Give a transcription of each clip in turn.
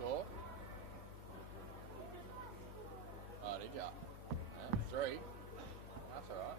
score. Oh, did ya? Yeah, 3. That's alright.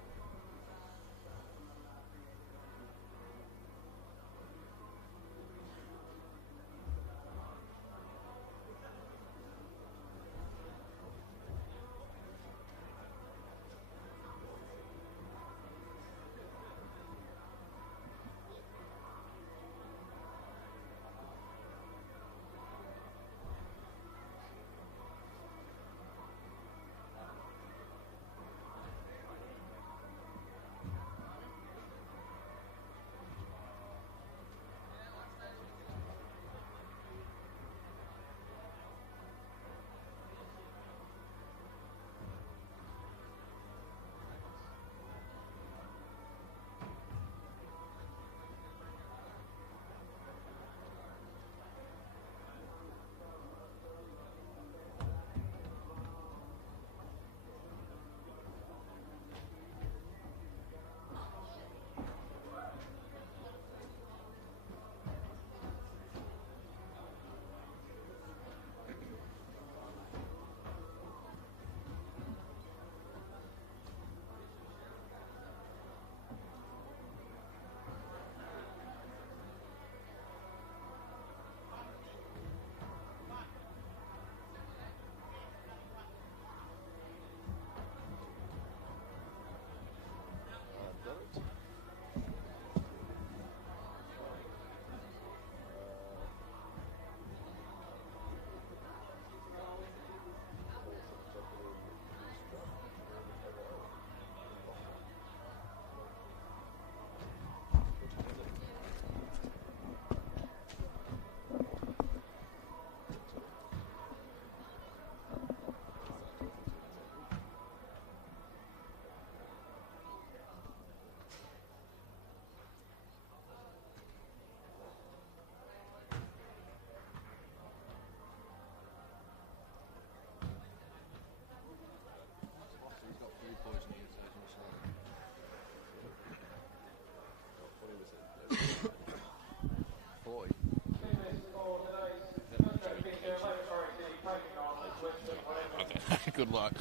Good luck.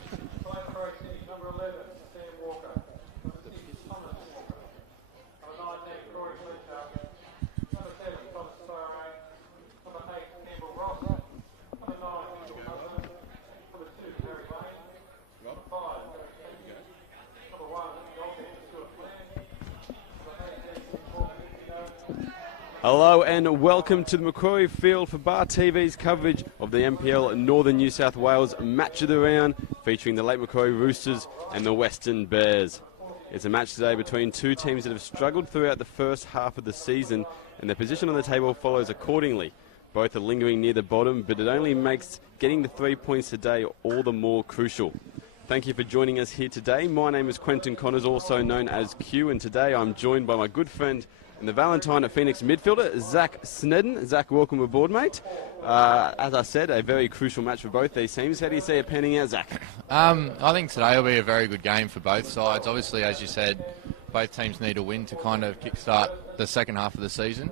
Hello and welcome to the Macquarie Field for Bar TV's coverage of the NPL Northern New South Wales Match of the Round, featuring the Lake Macquarie Roosters and the Weston Bears. It's a match today between two teams that have struggled throughout the first half of the season, and their position on the table follows accordingly. Both are lingering near the bottom, but it only makes getting the 3 points today all the more crucial. Thank you for joining us here today. My name is Quentin Connors, also known as Q, and today I'm joined by my good friend and the Valentine at Phoenix midfielder, Zach Snedden. Zach, welcome aboard, mate. As I said, a very crucial match for both these teams. How do you see it panning out, Zach? I think today will be a very good game for both sides. Obviously, as you said, both teams need a win to kind of kickstart the second half of the season.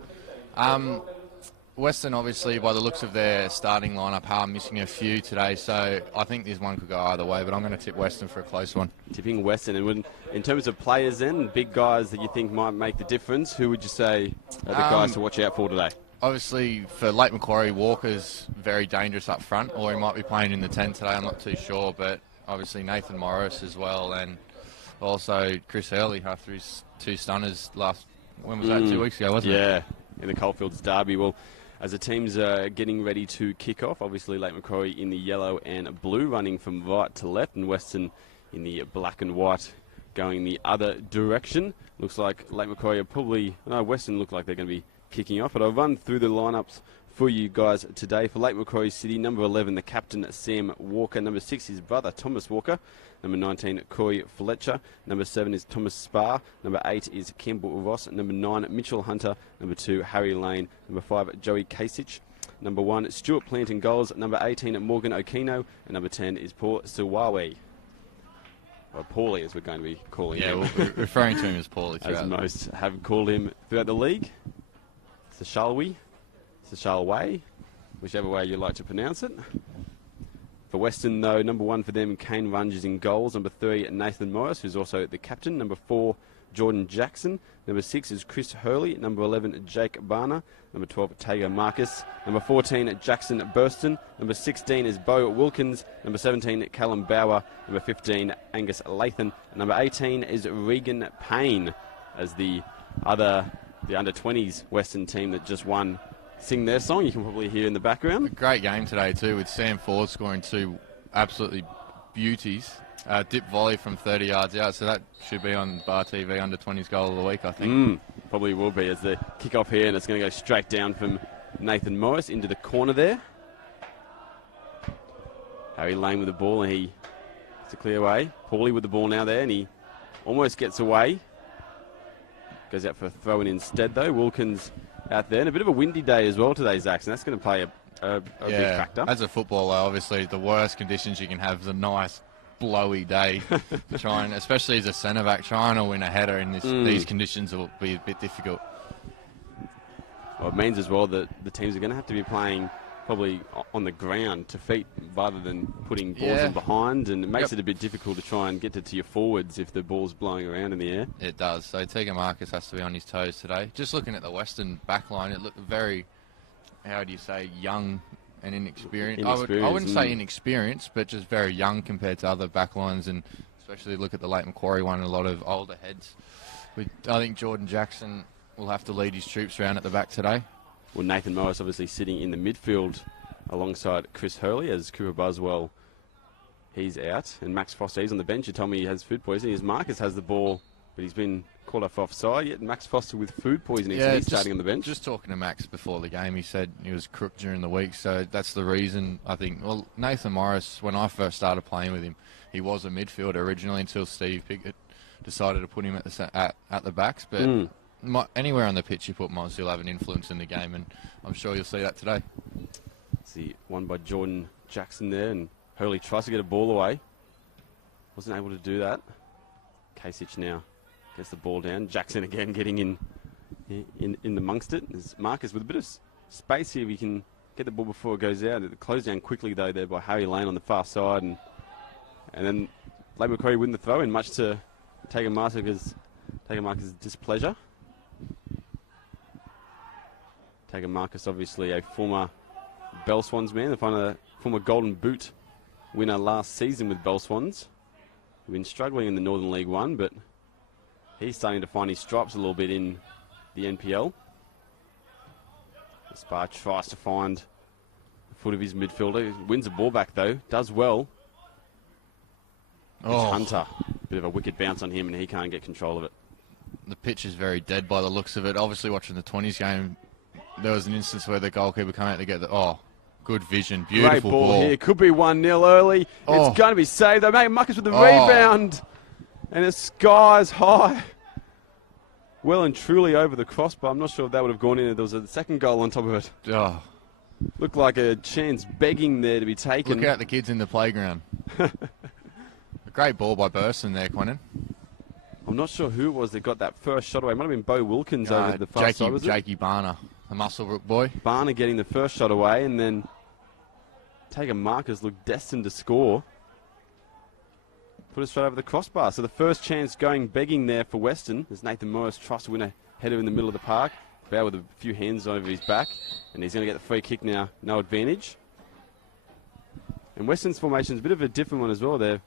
Weston, obviously, by the looks of their starting lineup, are missing a few today, so I think this one could go either way, but I'm going to tip Weston for a close one. Tipping Weston. And in terms of players then, big guys that you think might make the difference, who would you say are the guys to watch out for today? Obviously, for Lake Macquarie, Walker's very dangerous up front, or he might be playing in the 10 today, I'm not too sure, but obviously Nathan Morris as well, and also Chris Hurley after his 2 stunners when was that, 2 weeks ago, wasn't it? Yeah, in the Coalfields Derby. Well, as the teams are getting ready to kick off, obviously Lake Macquarie in the yellow and blue, running from right to left, and Weston in the black and white going the other direction. Looks like Lake Macquarie are Weston look like they're going to be kicking off, but I'll run through the lineups for you guys today. For Lake Macquarie City, number 11, the captain, Sam Walker. Number 6, his brother, Thomas Walker. Number 19, Corey Fletcher. Number 7 is Thomas Spar. Number 8 is Campbell Ross. Number 9, Mitchell Hunter. Number 2, Harry Lane. Number 5, Joey Kasich. Number 1, Stuart Plant in goals. Number 18, Morgan Okino. And number 10 is Paul Sawawe. Or Paulie, as we're going to be calling him. Yeah, we're referring to him as Paulie throughout. As most have called him throughout the league. So shall we? So shall we? whichever way you like to pronounce it. For Weston, though, number 1 for them, Kane Runge is in goals. Number 3, Nathan Morris, who's also the captain. Number 4, Jordan Jackson. Number 6 is Chris Hurley. Number 11, Jake Barner. Number 12, Tago Marcus. Number 14, Jackson Burston. Number 16 is Bo Wilkins. Number 17, Callum Bauer. Number 15, Angus Lathan. Number 18 is Regan Payne, as the under-20s Western team that just won sing their song. You can probably hear in the background. A great game today too, with Sam Ford scoring 2 absolutely beauties. Dip volley from 30 yards out, so that should be on Bar TV under 20s goal of the week, I think. Probably will be, as the kick-off here, and it's going to go straight down from Nathan Morris into the corner there. Harry Lane with the ball, and he gets a clear away. Paulie with the ball now there, and he almost gets away. Goes out for a throw-in instead, though. Wilkins out there, and a bit of a windy day as well today, Zach, and that's going to play a big factor. As a footballer, obviously, the worst conditions you can have is a nice blowy day. Trying, especially as a centre back, trying to win a header in these conditions will be a bit difficult. Well, it means as well that the teams are going to have to be playing probably on the ground to feet rather than putting balls in behind, and it makes it a bit difficult to try and get to your forwards if the ball's blowing around in the air. It does. So Tegan Marcus has to be on his toes today. Just looking at the Western backline, it looked very, how do you say, young and inexperienced. I wouldn't say inexperienced, but just very young compared to other backlines, and especially look at the late Macquarie one, a lot of older heads. I think Jordan Jackson will have to lead his troops around at the back today. Well, Nathan Morris obviously sitting in the midfield alongside Chris Hurley, as Cooper Buswell, he's out, and Max Foster, he's on the bench. You told me he has food poisoning. As Marcus has the ball, but he's been called off offside. Yet Max Foster with food poisoning, so he's starting on the bench. Just talking to Max before the game, he said he was crook during the week, so that's the reason, I think. Well, Nathan Morris, when I first started playing with him, he was a midfielder originally until Steve Pickett decided to put him at the backs, but anywhere on the pitch you put Moz, he'll have an influence in the game, and I'm sure you'll see that today. See, one by Jordan Jackson there, and Hurley tries to get a ball away. Wasn't able to do that. Kasich now gets the ball down. Jackson again getting in amongst it. There's Marcus with a bit of space here. We can get the ball before it goes out. It closed down quickly, though, there by Harry Lane on the far side, and then Late Macquarie win the throw-in, much to Tagan Marcus' displeasure. Tagan Marcus, obviously a former Bell Swans man, the former Golden Boot winner last season with Bell Swans. We've been struggling in the Northern League 1, but he's starting to find his stripes a little bit in the NPL. Spar tries to find the foot of his midfielder. Wins the ball back, though. Does well. It's Hunter. Bit of a wicked bounce on him, and he can't get control of it. The pitch is very dead by the looks of it. Obviously, watching the 20s game, there was an instance where the goalkeeper came out to get good vision. Beautiful Great ball here. Could be 1-0 early. It's going to be saved. They make Marcus with the rebound. And it's skies high. Well and truly over the crossbar. I'm not sure if that would have gone in. There was a second goal on top of it. Looked like a chance begging there to be taken. Look out the kids in the playground. A great ball by Burston there, Quentin. I'm not sure who it was that got that first shot away. It might have been Bo Wilkins over the far side, was it? Jakey Barner, the Musselbrook boy. Barner getting the first shot away, and then Tagan Marcus looked destined to score. Put it straight over the crossbar. So the first chance going begging there for Weston, as Nathan Morris tries to win a header in the middle of the park. Bow with a few hands over his back, and he's going to get the free kick now. No advantage. And Weston's formation is a bit of a different one as well there.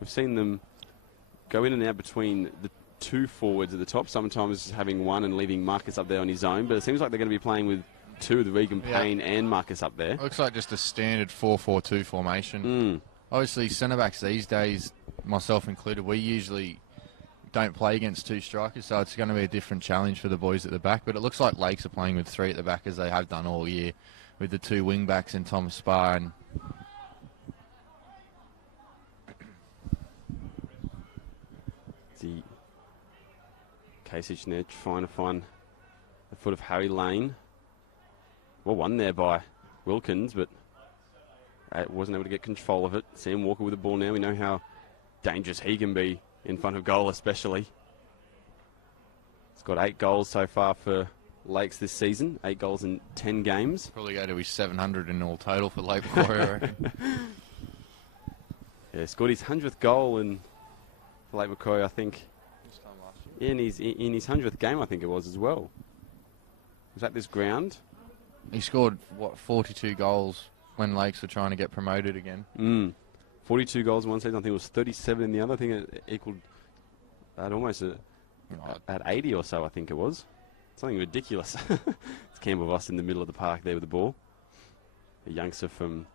We've seen them go in and out between the two forwards at the top, sometimes having one and leaving Marcus up there on his own, but it seems like they're going to be playing with two, the Regan Payne and Marcus up there. Looks like just a standard 4-4-2 formation. Obviously, centre-backs these days, myself included, we usually don't play against two strikers, so it's going to be a different challenge for the boys at the back, but it looks like Lakes are playing with three at the back, as they have done all year, with the two wing-backs and Thomas Spar and Kasich there trying to find the foot of Harry Lane. Well, won there by Wilkins, but wasn't able to get control of it. Sam Walker with the ball now. We know how dangerous he can be in front of goal, especially. He's got 8 goals so far for Lakes this season, 8 goals in 10 games. Probably go to his 700 in all total for Lake Macquarie, I reckon. Yeah, scored his 100th goal for Lake Macquarie, I think. This time last year. In his 100th game, I think it was as well. Was that this ground? He scored, 42 goals when Lakes were trying to get promoted again. 42 goals in one season. I think it was 37 in the other. I think it equaled at almost at 80 or so, I think it was. Something ridiculous. It's Campbell Voss in the middle of the park there with the ball. A youngster from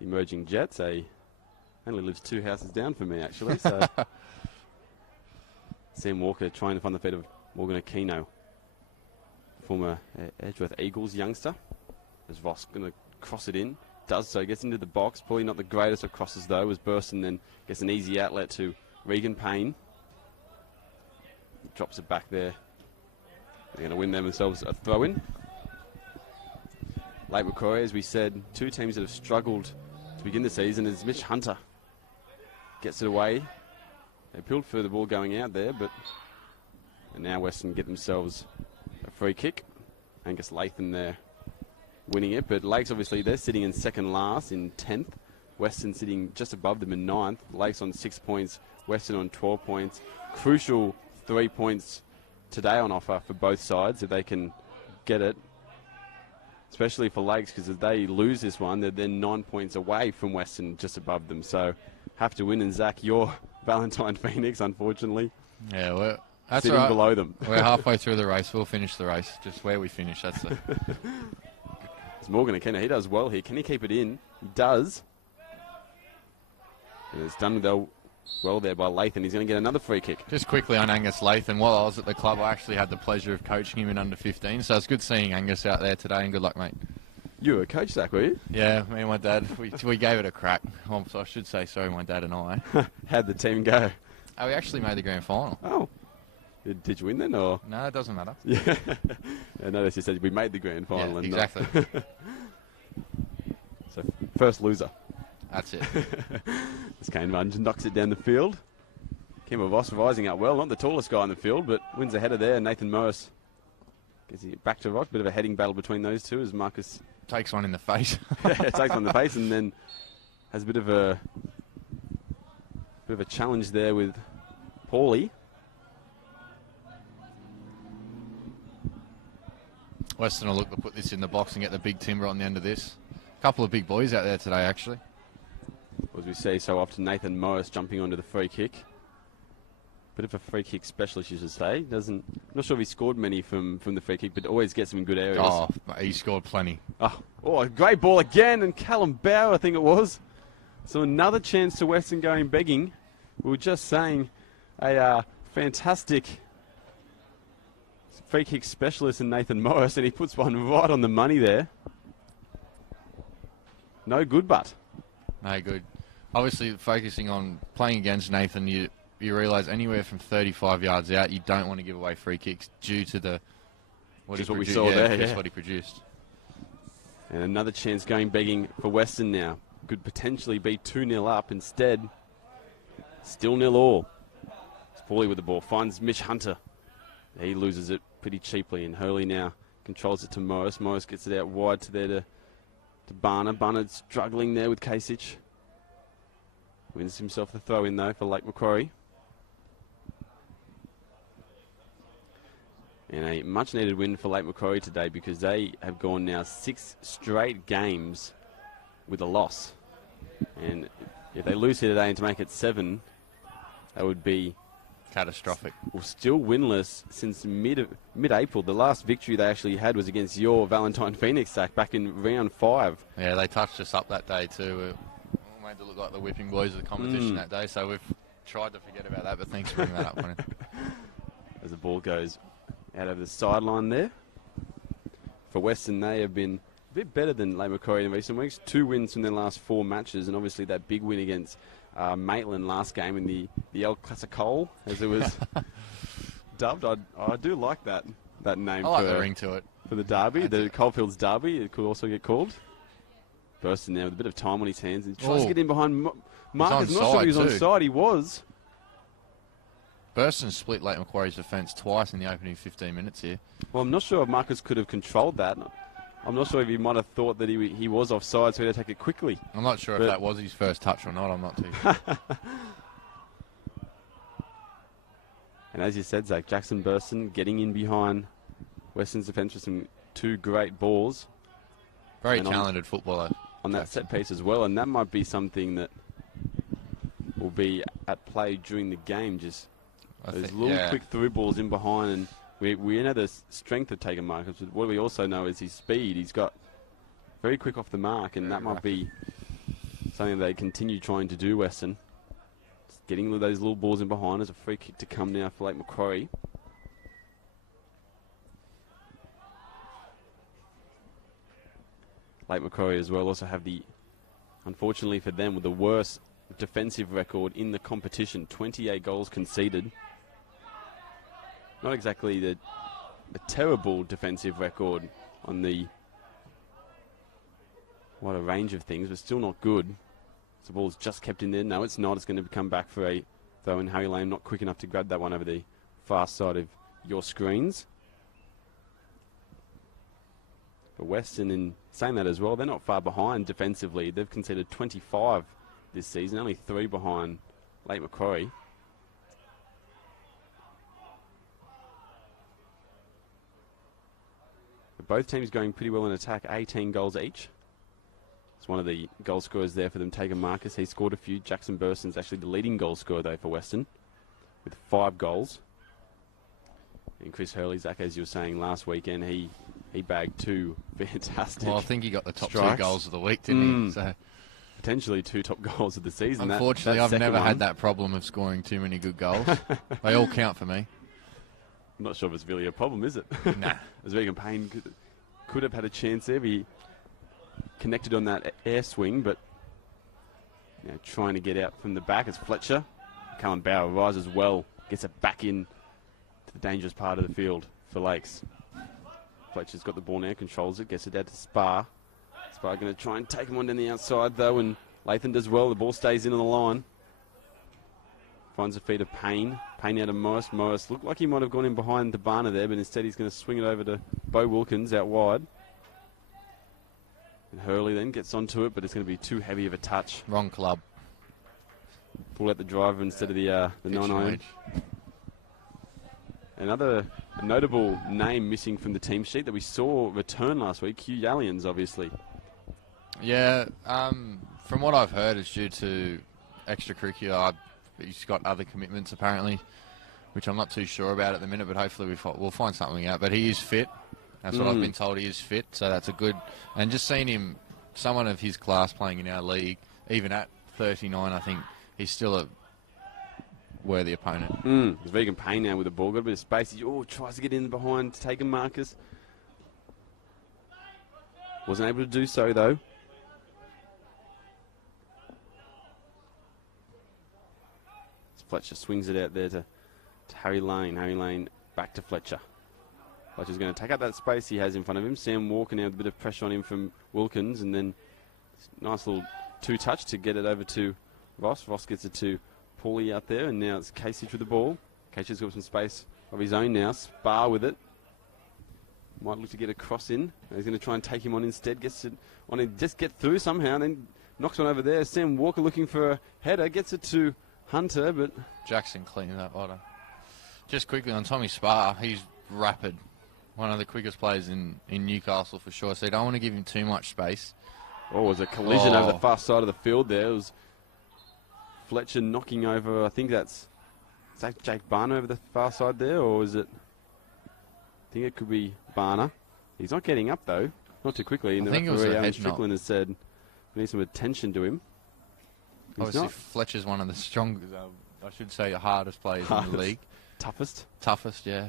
Emerging Jets. Only lives 2 houses down from me, actually. So Sam Walker trying to find the feet of Morgan Aquino, former Edgeworth Eagles youngster. As Voss going to cross it in. Does so, gets into the box. Probably not the greatest of crosses, though, as Burston then gets an easy outlet to Regan Payne. Drops it back there. They're going to win themselves a throw-in. Lake Macquarie, as we said, 2 teams that have struggled to begin the season as Mitch Hunter gets it away. They appealed for the ball going out there, and now Weston get themselves a free kick. Angus Latham there winning it, but Lakes obviously they're sitting in second last in 10th. Weston sitting just above them in 9th. Lakes on 6 points, Weston on 12 points. Crucial 3 points today on offer for both sides if they can get it, especially for Lakes, because if they lose this one, they're then 9 points away from Weston, just above them. So have to win. And Zach, your Valentine Phoenix, unfortunately, That's sitting right. below them. We're halfway through the race. We'll finish the race. Just where we finish. That's the. It's Morgan Aquino. He does well here. Can he keep it in? He does. And it's done well there by Latham. He's going to get another free kick. Just quickly on Angus Latham. While I was at the club, I actually had the pleasure of coaching him in under 15. So it's good seeing Angus out there today. And good luck, mate. You were a coach, Zach, were you? Yeah, me and my dad. We gave it a crack. Well, so I should say sorry, my dad and I. How'd the team go? Oh, we actually made the grand final. Oh. Did you win then, or? No, it doesn't matter. Yeah. I noticed you said we made the grand final. Yeah, and exactly. So, first loser. That's it. This Kane Munge knocks it down the field. Kimber Voss rising up well. Not the tallest guy in the field, but wins the header there. Nathan Morris gets it back to rock. Bit of a heading battle between those two as Marcus takes one in the face. takes one in the face, and then has a bit of a challenge there with Paulie. Weston will look to put this in the box and get the big timber on the end of this. A couple of big boys out there today, actually. As we see so often, Nathan Morris jumping onto the free kick. Bit of a free kick specialist, you should say. Not sure if he scored many from the free kick, but always gets them in good areas. Oh, he scored plenty. Oh, a great ball again, and Callum Bauer, I think it was. So another chance to Weston going begging. We were just saying a fantastic free kick specialist in Nathan Morris, and he puts one right on the money there. No good, but. No good. Obviously, focusing on playing against Nathan, you realise anywhere from 35 yards out, you don't want to give away free kicks due to what we saw there. Yeah. What he produced. And another chance going begging for Weston now. Could potentially be 2-0 up. Instead, still 0-all. Paulie with the ball. Finds Mitch Hunter. He loses it pretty cheaply, and Hurley now controls it to Morris. Morris gets it out wide to Barner. Barner's struggling there with Kasich. Wins himself the throw in, though, for Lake Macquarie. And a much-needed win for Lake Macquarie today, because they have gone now 6 straight games with a loss. And if they lose here today and to make it 7, that would be catastrophic. Well, still winless since mid-April. The last victory they actually had was against your Valentine Phoenix, Zach, back in round 5. Yeah, they touched us up that day too. Made to look like the whipping boys of the competition that day, so we've tried to forget about that, but thanks for bringing that up. As the ball goes out over the sideline there. For Weston, they have been a bit better than Lake Macquarie in recent weeks. 2 wins from their last 4 matches, and obviously that big win against Maitland last game in the El Clasico, as it was dubbed. I do like that name. I like the ring to it. For the derby, the Coalfields derby, it could also get called. Bursting there with a bit of time on his hands. He tries to get in behind Marcus. Not sure he was onside. He was. Burston split Lake Macquarie's defence twice in the opening 15 minutes here. Well, I'm not sure if Marcus could have controlled that. I'm not sure if he might have thought that he was offside, so he had to take it quickly. I'm not sure if that was his first touch or not. I'm not too sure. And as you said, Zach, Jackson Burston getting in behind Weston's defence with some 2 great balls. Very talented footballer. On that set piece as well, and that might be something that will be at play during the game. Just those little quick through balls in behind, and we know the strength of Taker Marcus, but what we also know is his speed. He's got very quick off the mark, and that might be something they continue trying to do, Weston. Just getting those little balls in behind. There's a free kick to come now for Lake Macquarie. Lake Macquarie as well also have unfortunately for them, with the worst defensive record in the competition. 28 goals conceded. Not exactly the terrible defensive record on what a range of things, but still not good. The ball's just kept in there. No, it's not. It's going to come back for a throw in. Harry Lane not quick enough to grab that one over the far side of your screens. But Weston, in saying that as well, they're not far behind defensively. They've conceded 25 this season, only 3 behind Lake Macquarie. But both teams going pretty well in attack, 18 goals each. It's one of the goal scorers there for them, Taker Marcus. He scored a few. Jackson Burston's actually the leading goal scorer, though, for Weston, with 5 goals. And Chris Hurley, Zach, as you were saying last weekend, he bagged 2 fantastic. Well, I think he got the top strikes. 2 goals of the week, didn't he? So potentially 2 top goals of the season. Unfortunately, I've never had that problem of scoring too many good goals. They all count for me. I'm not sure if it's really a problem, is it? Nah. As Vegan Payne could have had a chance there. He connected on that air swing, but trying to get out from the back. It's Fletcher. Cullen Bauer rises well, gets it back in to the dangerous part of the field for Lakes. Fletcher's got the ball now, controls it, gets it out to Spar. Spar going to try and take him on down the outside, though, and Lathan does well. The ball stays in on the line. Finds the feet of Payne. Payne out of Morris. Morris looked like he might have gone in behind the Barner there, but instead he's going to swing it over to Bo Wilkins out wide. And Hurley then gets onto it, but it's going to be too heavy of a touch. Wrong club. Pull out the driver instead of the 9-iron. Another notable name missing from the team sheet that we saw return last week, Hugh Yallians, obviously. Yeah, from what I've heard, it's due to extracurricular. He's got other commitments, apparently, which I'm not too sure about at the minute, but hopefully we'll find something out. But he is fit. That's what I've been told. He is fit, so that's a good... And just seeing him, someone of his class playing in our league, even at 39, I think he's still a worthy opponent. There's Vegan Payne now with the ball. Got a bit of space. He tries to get in behind to take a Marcus. Wasn't able to do so, though. Fletcher swings it out there to Harry Lane. Harry Lane back to Fletcher. Fletcher's going to take up that space he has in front of him. Sam Walker now with a bit of pressure on him from Wilkins, and then nice little 2-touch to get it over to Ross. Ross gets it to Paulie out there, and now it's Casey with the ball. Casey's got some space of his own now. Spar with it. Might look to get a cross in. He's going to try and take him on instead. Gets it on and just get through somehow, and then knocks one over there. Sam Walker looking for a header. Gets it to Hunter, but Jackson cleaning that water. Just quickly on Tommy Spar, he's rapid. One of the quickest players in Newcastle for sure, so you don't want to give him too much space. It was a collision over the far side of the field there. It was Fletcher knocking over, I think is that Jake Barner over the far side there, or is it? I think it could be Barner. He's not getting up, though. Not too quickly. I think it was a head knock. Strickland has said we need some attention to him. Obviously, Fletcher's one of the strongest, I should say, the hardest players in the league. Toughest, yeah.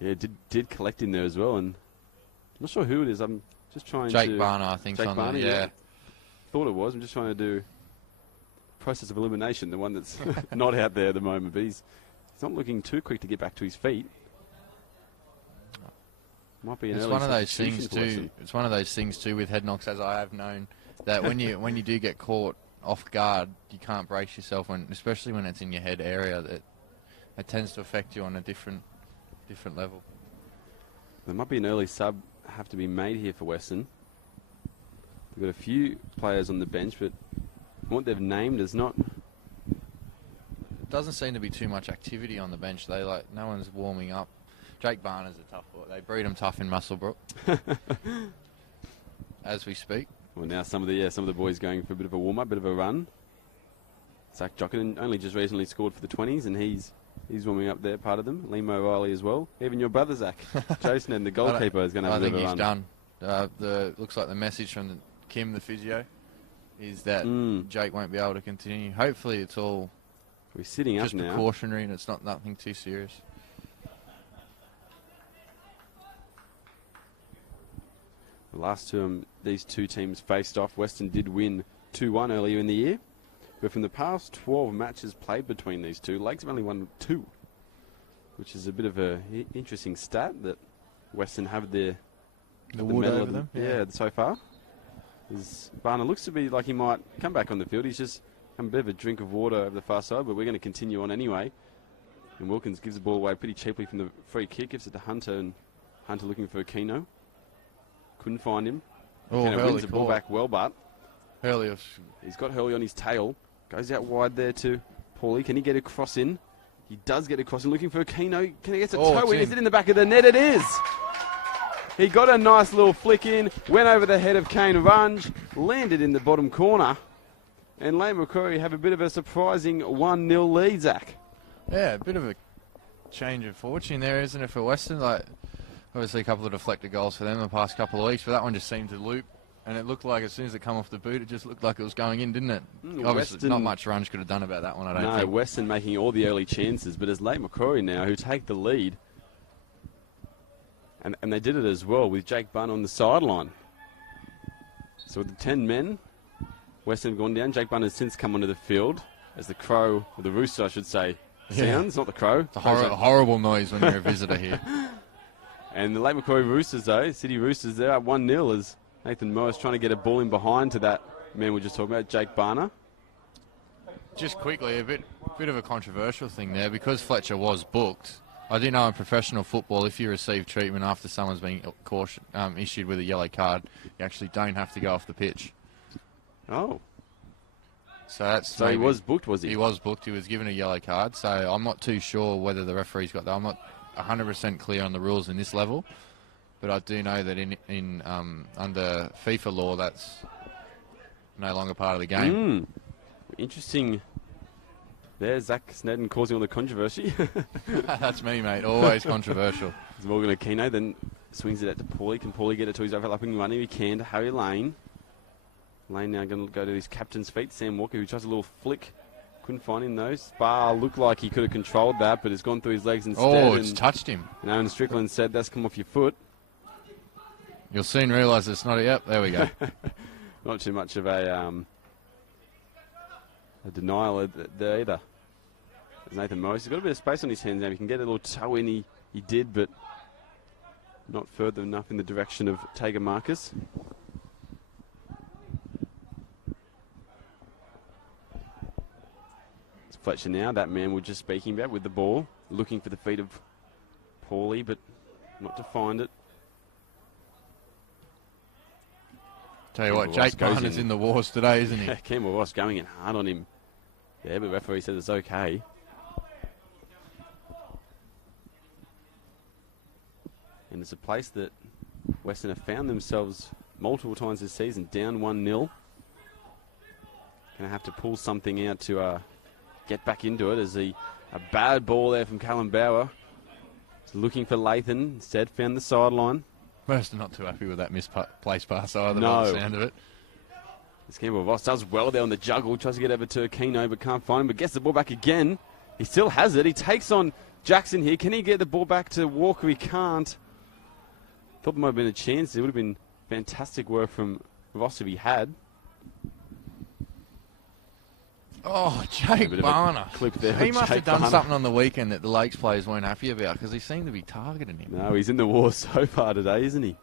Yeah, did collect in there as well, and I'm not sure who it is. I'm just trying Jake Barner, I think. Jake Barner, yeah. Thought it was. I'm just trying to do process of elimination, the one that's not out there at the moment, but he's not looking too quick to get back to his feet. Might be an early one of those things substitution too. It's one of those things too with head knocks, as I have known, that when you do get caught off guard, you can't brace yourself, especially when it's in your head area, that it tends to affect you on a different level. There might be an early sub have to be made here for Weston. They've got a few players on the bench, but what they've named is not. Doesn't seem to be too much activity on the bench. No one's warming up. Jake Barner's a tough boy. They breed him tough in Musselbrook as we speak. Well, now some of the boys going for a bit of a warm up, bit of a run. Zach Jocken only just recently scored for the 20s, and he's warming up there, part of them. Liam O'Reilly as well. Even your brother Zach, Jason, and the goalkeeper is going to have a bit of a run. I think he's done. Looks like the message from Kim, the physio, is that Jake won't be able to continue. Hopefully, it's all. We're sitting up just now. Precautionary, and it's nothing too serious. The last two, these two teams faced off. Weston did win 2-1 earlier in the year. But from the past 12 matches played between these two, Lakes have only won 2. Which is a bit of an interesting stat that Weston have the wood over them. Yeah, so far. Barner looks to be like he might come back on the field. He's just having a bit of a drink of water over the far side, but we're going to continue on anyway. And Wilkins gives the ball away pretty cheaply from the free kick. Gives it to Hunter, and Hunter looking for Aquino. Couldn't find him. Aquino wins the ball back well, but he's got Hurley on his tail. Goes out wide there to Paulie. Can he get a cross in? He does get a cross in. Looking for Aquino. Can he get a toe in? Is it in the back of the net? It is. He got a nice little flick in. Went over the head of Kane Runge. Landed in the bottom corner. And Macquarie have a bit of a surprising 1-0 lead, Zach. Yeah, a bit of a change of fortune there, isn't it, for Weston? Obviously a couple of deflected goals for them the past couple of weeks, but that one just seemed to loop. And it looked like as soon as it come off the boot, it just looked like it was going in, didn't it? Obviously, Weston, not much Runge could have done about that one, I don't think. No, Weston making all the early chances, but it's Macquarie now who take the lead. And they did it as well with Jake Bunn on the sideline. So with the 10 men, Weston have gone down. Jake Bunn has since come onto the field as the crow, or the rooster I should say, sounds, not the crow. It's a horrible noise when you're a visitor here. And the Macquarie Roosters, though, City Roosters, they're up 1-0 as Nathan Morris trying to get a ball in behind to that man we're just talking about, Jake Barner. Just quickly, a bit of a controversial thing there, because Fletcher was booked. I do know in professional football, if you receive treatment after someone's been issued with a yellow card, you actually don't have to go off the pitch. Oh. So he was booked, was he? He was booked. He was given a yellow card. So I'm not too sure whether the referee's got that. I'm not 100% clear on the rules in this level, but I do know that in under FIFA law, that's no longer part of the game. Interesting. There's Zach Snedden causing all the controversy. That's me, mate. Always controversial. It's Morgan Aquino, then swings it out to Paulie. Can Paulie get it to his overlapping runner? He can to Harry Lane. Lane now going to go to his captain's feet. Sam Walker, who tries a little flick. Couldn't find him, though. Spar looked like he could have controlled that, but it's gone through his legs instead. Oh, it's touched him. And Owen Strickland said, that's come off your foot. You'll soon realise it's not. Yep, there we go. Not too much of a denial there either. Nathan Morris, he's got a bit of space on his hands now. He can get a little toe in. He did, but not further enough in the direction of Tager Marcus. It's Fletcher now, that man we're just speaking about with the ball, looking for the feet of Paulie, but not to find it. Tell you what, Jake Barner's in the wars today, isn't he? Campbell Ross going in hard on him. Yeah, but the referee says it's okay. And it's a place that Weston have found themselves multiple times this season, down 1-0. Going to have to pull something out to get back into it as a bad ball there from Callum Bauer. He's looking for Lathan, instead found the sideline. Weston not too happy with that misplaced pass either, no. by the sound of it. This Campbell Ross does well there on the juggle, tries to get over to Aquino, but can't find him, but gets the ball back again. He still has it. He takes on Jackson here. Can he get the ball back to Walker? He can't. Thought there might have been a chance. It would have been fantastic work from Ross if he had. Oh, Jake Barner. Clip there. He must have done Barner. something on the weekend that the Lakes players weren't happy about, because he seemed to be targeting him. No, he's in the war so far today, isn't he?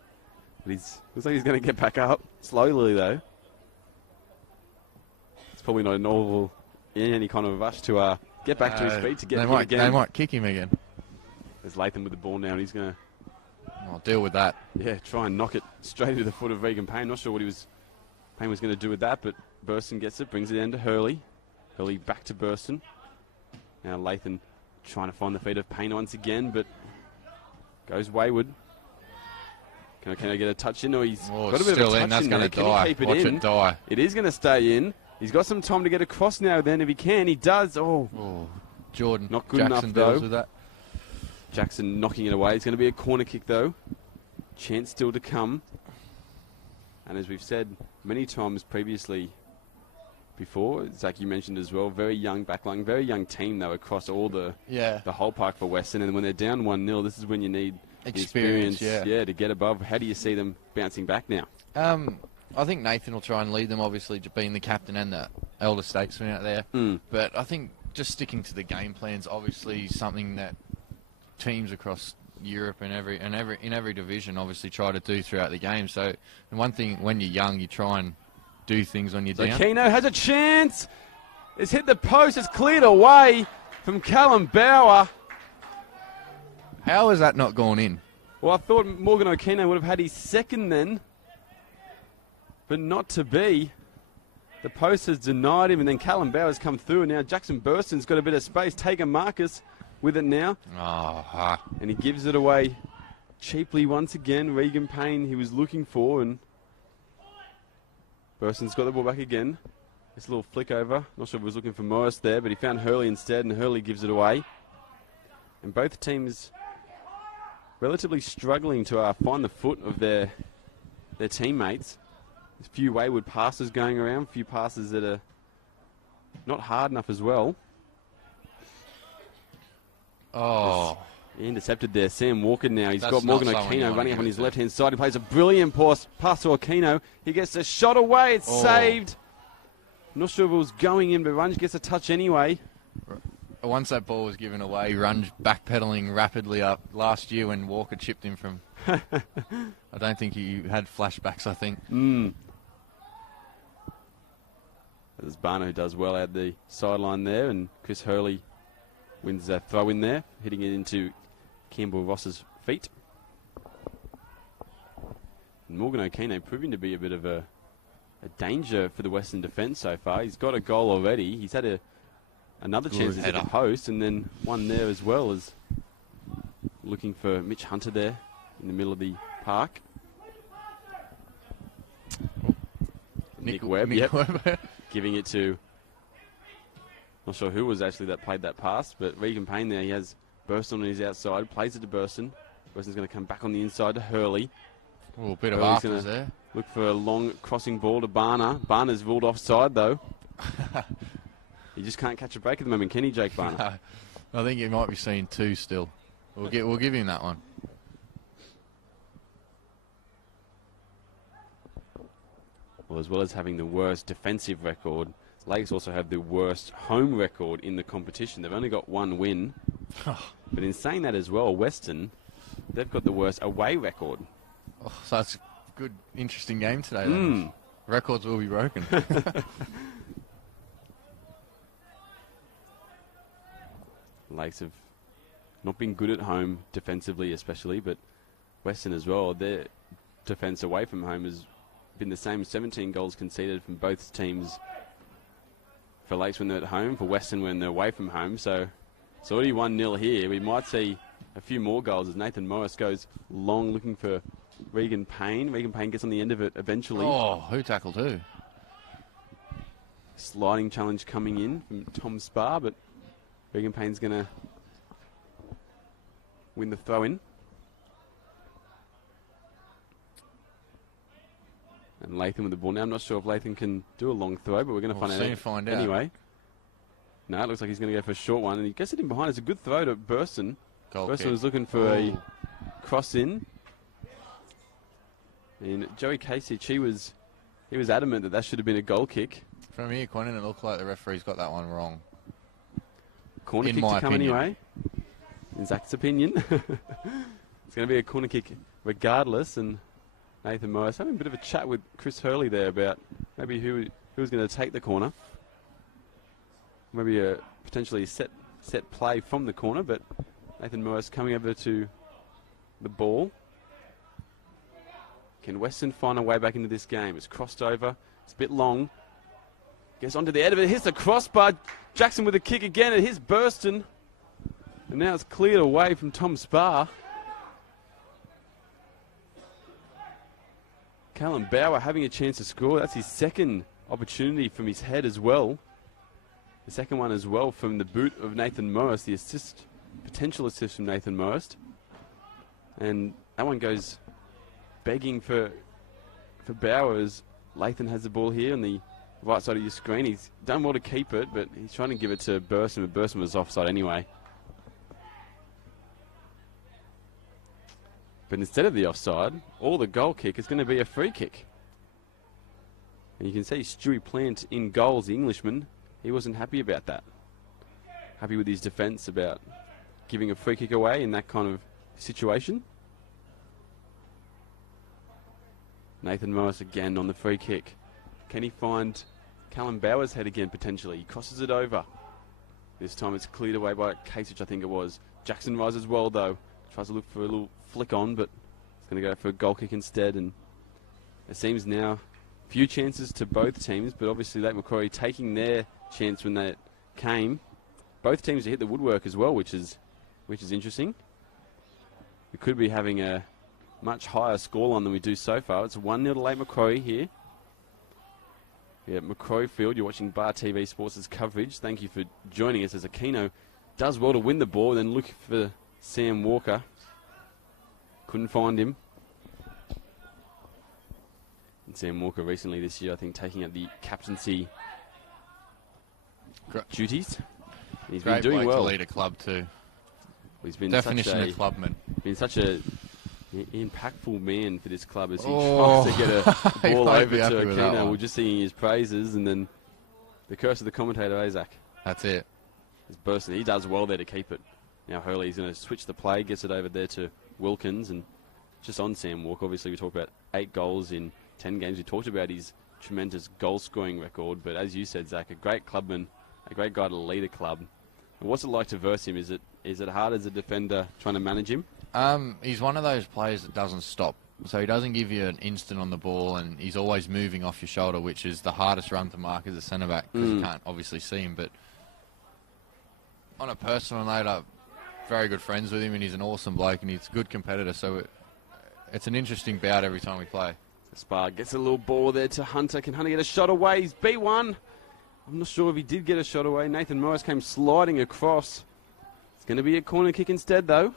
But looks like he's going to get back up slowly, though. It's probably not in any kind of rush to get back to his feet to get him again. They might kick him again. There's Latham with the ball now, and he's going to... I'll deal with that. Yeah, try and knock it straight into the foot of Regan Payne. Not sure what Payne was going to do with that, but Burston gets it, brings it down to Hurley. Hurley back to Burston. Now Latham trying to find the feet of Payne once again, but goes wayward. Can I get a touch in? Or he's got a bit of a touch That's in going there. to die. Watch it die. It is going to stay in. He's got some time to get across now then. If he can, he does. Jordan. Not good Jackson enough, though. With that. Jackson knocking it away. It's going to be a corner kick, though. Chance still to come. And as we've said many times previously before, Zach, you mentioned as well, very young backline, very young team, though, across all the whole park for Weston. And when they're down 1-0, this is when you need experience to get above. How do you see them bouncing back now? I think Nathan will try and lead them, obviously, being the captain and the elder statesman out there. But I think just sticking to the game plan's obviously something that teams across Europe and in every division obviously try to do throughout the game. So the one thing, when you're young, you try and do things on your down. Keno has a chance. It's hit the post. It's cleared away from Callum Bauer. How has that not gone in? Well, I thought Morgan Okino would have had his second then, but not to be. The post has denied him, and then Callum Bauer's come through, and now Jackson Burston's got a bit of space. Taken Marcus with it now. And he gives it away cheaply once again. Regan Payne he was looking for, and Burston's got the ball back again. This little flick over. Not sure if he was looking for Morris there, but he found Hurley instead, and Hurley gives it away. And both teams relatively struggling to find the foot of their teammates. There's a few wayward passes going around, a few passes that are not hard enough as well. He intercepted there. Sam Walker now. He's got Morgan Okino running up on his left-hand side. He plays a brilliant pass to Okino. He gets a shot away. It's saved. Not sure if it was going in, but Runge gets a touch anyway. Once that ball was given away, Runge backpedaling rapidly up last year when Walker chipped him from... I don't think he had flashbacks, I think. There's Barner who does well at the sideline there, and Chris Hurley wins that throw in there, hitting it into Campbell Ross's feet. And Morgan Okino proving to be a bit of a danger for the Western defence so far. He's got a goal already. He's had another chance at the post, and then one there as well, as looking for Mitch Hunter there in the middle of the park. Nick Webb, giving it to, not sure who was actually that played that pass, but Regan Payne there. He has Burston on his outside, plays it to Burston. Burston's going to come back on the inside to Hurley. A bit of afters there. Look for a long crossing ball to Barner. Barner's ruled offside though. He just can't catch a break at the moment, can he, Jake Barner? I think you might be seeing two still. We'll give him that one. Well, as well as having the worst defensive record, Lakes also have the worst home record in the competition. They've only got one win. But in saying that as well, Weston, they've got the worst away record. So that's a good, interesting game today. Records will be broken. Lakes have not been good at home defensively especially, but Weston as well, their defence away from home has been the same. 17 goals conceded from both teams for Lakes when they're at home, for Weston when they're away from home. So it's already 1-0 here. We might see a few more goals as Nathan Morris goes long looking for Regan Payne. Regan Payne gets on the end of it eventually. Who tackled who? Sliding challenge coming in from Tom Spar, but Regan Payne's going to win the throw-in. And Latham with the ball now. I'm not sure if Latham can do a long throw, but we're going to find out anyway. No, it looks like he's going to go for a short one, and he gets it in behind. It's a good throw to Burston. Burston was looking for a cross in. And Joey Kasich, he was adamant that should have been a goal kick. From here, Quentin, it looked like the referee's got that one wrong. Corner kick to come anyway. In Zach's opinion. It's going to be a corner kick regardless, and Nathan Morris having a bit of a chat with Chris Hurley there about maybe who was going to take the corner. maybe a potentially set play from the corner, but Nathan Morris coming over to the ball. Can Weston find a way back into this game? It's crossed over. It's a bit long. Gets onto the end of it. Hits the crossbar. Jackson with a kick again. It hits Burston. And now it's cleared away from Tom Sparr. Callum Bauer having a chance to score. That's his second opportunity from his head as well. The second one as well from the boot of Nathan Morris. The assist, potential assist from Nathan Morris. And that one goes begging for Bowers. Lathan has the ball here on the right side of your screen. He's done well to keep it, but he's trying to give it to Burston, but Burston was offside anyway. But instead of the offside, all the goal kick is going to be a free kick. And you can see Stewie Plant in goals, the Englishman. He wasn't happy about that. Happy with his defence about giving a free kick away in that kind of situation. Nathan Morris again on the free kick. Can he find Callum Bauer's head again potentially? He crosses it over. This time it's cleared away by Kasich, I think it was. Jackson rises well though. Tries to look for a little flick on, but it's going to go for a goal kick instead. And it seems now few chances to both teams, but obviously Lake Macquarie taking their chance when that came. Both teams hit the woodwork as well, which is interesting. We could be having a much higher scoreline than we do so far. It's 1-0 to Lake Macquarie here. Yeah, Macquarie Field, you're watching Bar TV Sports' coverage. Thank you for joining us as Aquino does well to win the ball, then look for Sam Walker. Couldn't find him. And Sam Walker recently this year, I think, taking up the captaincy duties. He's been doing well. To lead a club too. He's been definition of clubman. Been such a impactful man for this club as he tries to get a ball over to Aquino. We're just singing his praises, and then the curse of the commentator, Isaac. That's it. It's Burston. He does well there to keep it. Now Hurley's going to switch the play, gets it over there to Wilkins, and just on Sam Walker. Obviously, we talked about 8 goals in 10 games. We talked about his tremendous goal-scoring record, but as you said, Zach, a great clubman, a great guy to lead a club. And what's it like to verse him? Is it hard as a defender trying to manage him? He's one of those players that doesn't stop. So he doesn't give you an instant on the ball, and he's always moving off your shoulder, which is the hardest run to mark as a centre-back, because you can't obviously see him. But on a personal note, I'm very good friends with him, and he's an awesome bloke, and he's a good competitor. So it's an interesting bout every time we play. Spark gets a little ball there to Hunter. Can Hunter get a shot away? He's B1. I'm not sure if he did get a shot away. Nathan Morris came sliding across. It's going to be a corner kick instead, though.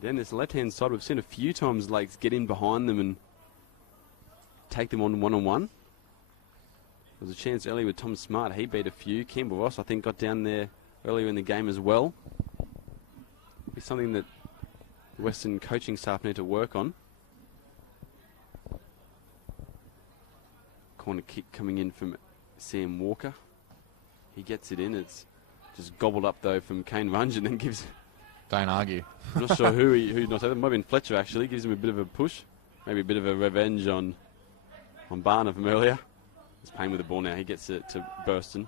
Then this left-hand side, we've seen a few times Lakes get in behind them and take them on one-on-one. There was a chance earlier with Tom Smart. He beat a few. Campbell Ross, I think, got down there earlier in the game as well. It's something that the Western coaching staff need to work on. Corner kick coming in from Sam Walker. He gets it in. It's just gobbled up, though, from Kane Runge, and then gives... Don't argue. I'm not sure who not that. It might have been Fletcher, actually. Gives him a bit of a push. Maybe a bit of a revenge on Barner from earlier. He's playing with the ball now. He gets it to Burston.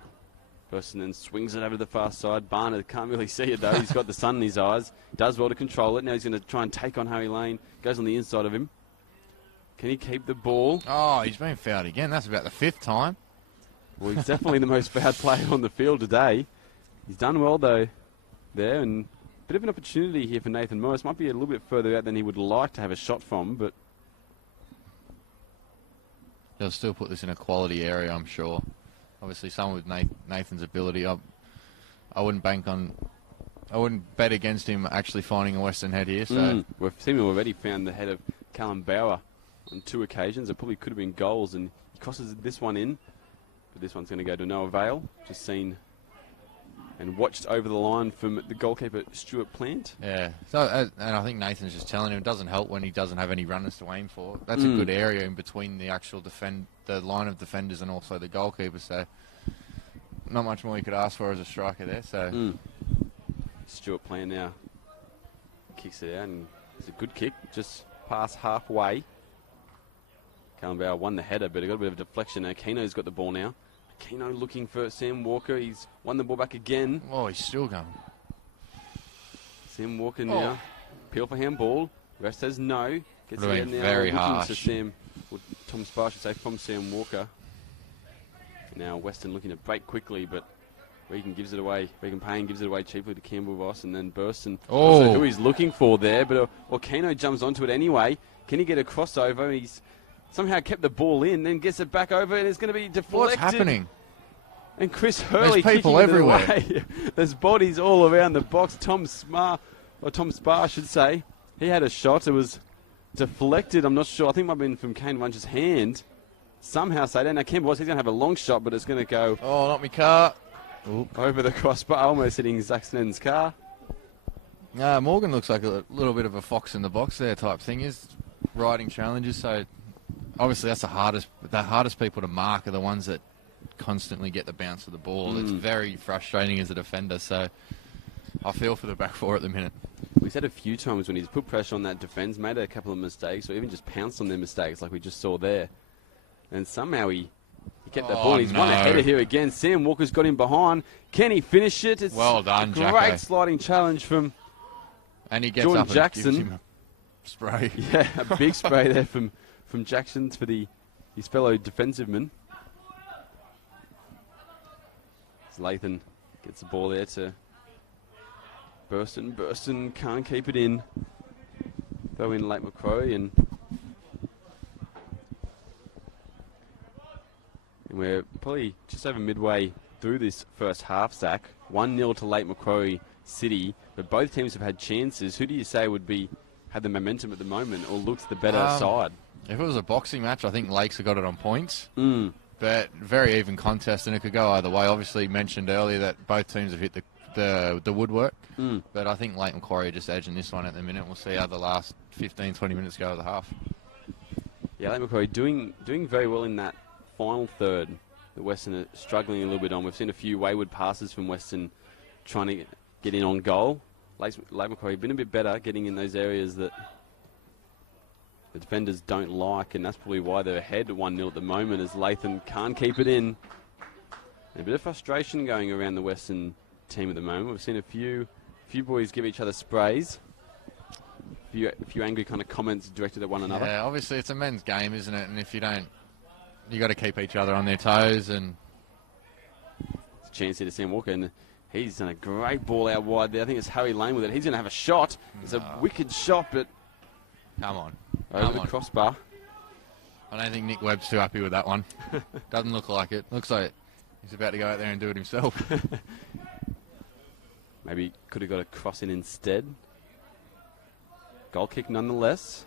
Burston then swings it over to the far side. Barner can't really see it, though. He's got the sun in his eyes. Does well to control it. Now he's going to try and take on Harry Lane. Goes on the inside of him. Can he keep the ball? Oh, he's been fouled again. That's about the 5th time. Well, he's definitely the most fouled player on the field today. He's done well, though, there. And a bit of an opportunity here for Nathan Morris. Might be a little bit further out than he would like to have a shot from, but... They'll still put this in a quality area, I'm sure. Obviously, someone with Nathan's ability, I wouldn't bank on... I wouldn't bet against him actually finding a Western head here. So We've seen him already found the head of Callum Bauer on 2 occasions. It probably could have been goals, and he crosses this one in. But this one's going to go to no avail. Just seen and watched over the line from the goalkeeper, Stuart Plant. Yeah. So, and I think Nathan's just telling him it doesn't help when he doesn't have any runners to aim for. That's a good area in between the actual the line of defenders and also the goalkeeper. So not much more you could ask for as a striker there. So Stuart Plant now kicks it out, and it's a good kick, just past halfway. Callum Bauer won the header, but he got a bit of deflection. Aquino's got the ball now. Keno looking for Sam Walker. He's won the ball back again. Oh, he's still going. Sam Walker now. Peel for handball. Ref says no. Gets it out now. Very looking harsh. to Sam, or Tom Sparr should say, from Sam Walker. Now Weston looking to break quickly, but Regan gives it away. Regan Payne gives it away cheaply to Campbell Ross, and then Burston. Also who he's looking for there, but Keno jumps onto it anyway. Can he get a crossover? He's somehow kept the ball in, then gets it back over, and it's going to be deflected. What's happening? And Chris Hurley There's people kicking everywhere. It away. There's bodies all around the box. Tom Sparr, I should say, he had a shot. It was deflected. I'm not sure. I think it might have been from Kane Wunch's hand. Somehow say that. Now Campbell Ross, he's going to have a long shot, but it's going to go. Oh, not my car. Over the crossbar, almost hitting Zach Snedden's car. Morgan looks like a little bit of a fox in the box there type thing. He's riding challenges, so obviously that's the hardest people to mark are the ones that constantly get the bounce of the ball. It's very frustrating as a defender, so I feel for the back four at the minute. We've said a few times when he's put pressure on that defence, made a couple of mistakes, or even just pounced on their mistakes like we just saw there. And somehow he kept that ball. He's won a header here again. Sam Walker's got him behind. Can he finish it? It's well done, a great Jacko. Sliding challenge from and he gets Jordan up and Jackson. gives him a spray. Yeah, a big spray there from Jackson for his fellow defensive man. Lathan gets the ball there to Burston. Burston can't keep it in. Throw in late Macquarie, and we're probably just over midway through this first half, Zach. 1-0 to late Macquarie City, but both teams have had chances. Who do you say had the momentum at the moment, or looks the better side? If it was a boxing match, I think Lakes have got it on points. But very even contest, and it could go either way. Obviously, mentioned earlier that both teams have hit the woodwork. But I think Lake Macquarie are just edging this one at the minute. We'll see how the last 15, 20 minutes go of the half. Yeah, Lake Macquarie doing very well in that final third. The Weston are struggling a little bit on. We've seen a few wayward passes from Weston trying to get in on goal. Lake Macquarie have been a bit better getting in those areas that the defenders don't like, and that's probably why they're ahead 1-0 at the moment, as Lathan can't keep it in. And a bit of frustration going around the Western team at the moment. We've seen a few boys give each other sprays. A few angry kind of comments directed at one another. Yeah, obviously it's a men's game, isn't it? And if you don't, you got to keep each other on their toes. And it's a chance here to Sam Walker, and he's done a great ball out wide there. I think it's Harry Lane with it. He's going to have a shot. It's a wicked shot, but come on. Over the crossbar. I don't think Nick Webb's too happy with that one. Doesn't look like it. Looks like he's about to go out there and do it himself. Maybe could have got a cross in instead. Goal kick nonetheless.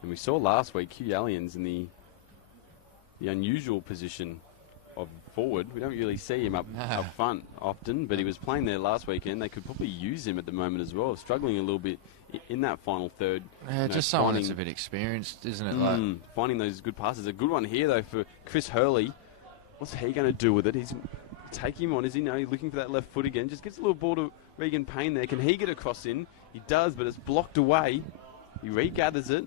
And we saw last week Q Aliens in the unusual position of forward. We don't really see him up front often, but he was playing there last weekend. They could probably use him at the moment as well. Struggling a little bit in that final third. Yeah, just someone that's a bit experienced, isn't it? Finding those good passes. A good one here, though, for Chris Hurley. What's he going to do with it? He's take him on, is he? No, he's looking for that left foot again. Just gets a little ball to Regan Payne there. Can he get a cross in? He does, but it's blocked away. He regathers it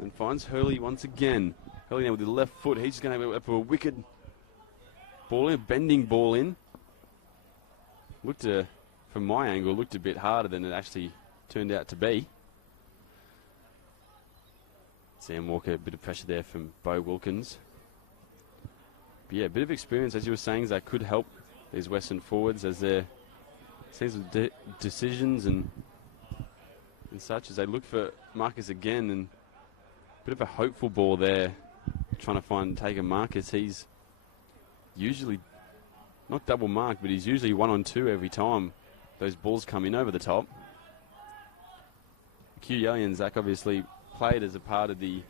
and finds Hurley once again. Hurley now with the left foot. He's just going to have a wicked ball in, a bending ball in. Looked, from my angle, looked a bit harder than it actually turned out to be. Sam Walker, a bit of pressure there from Bo Wilkins. But yeah, a bit of experience, as you were saying, that could help these Western forwards as they're seems with decisions and such, as they look for Marcus again, and a bit of a hopeful ball there, trying to take a Marcus. He's usually not double marked, but he's usually 1-on-2 every time those balls come in over the top. Q Yellian, Zach, obviously played as a part of the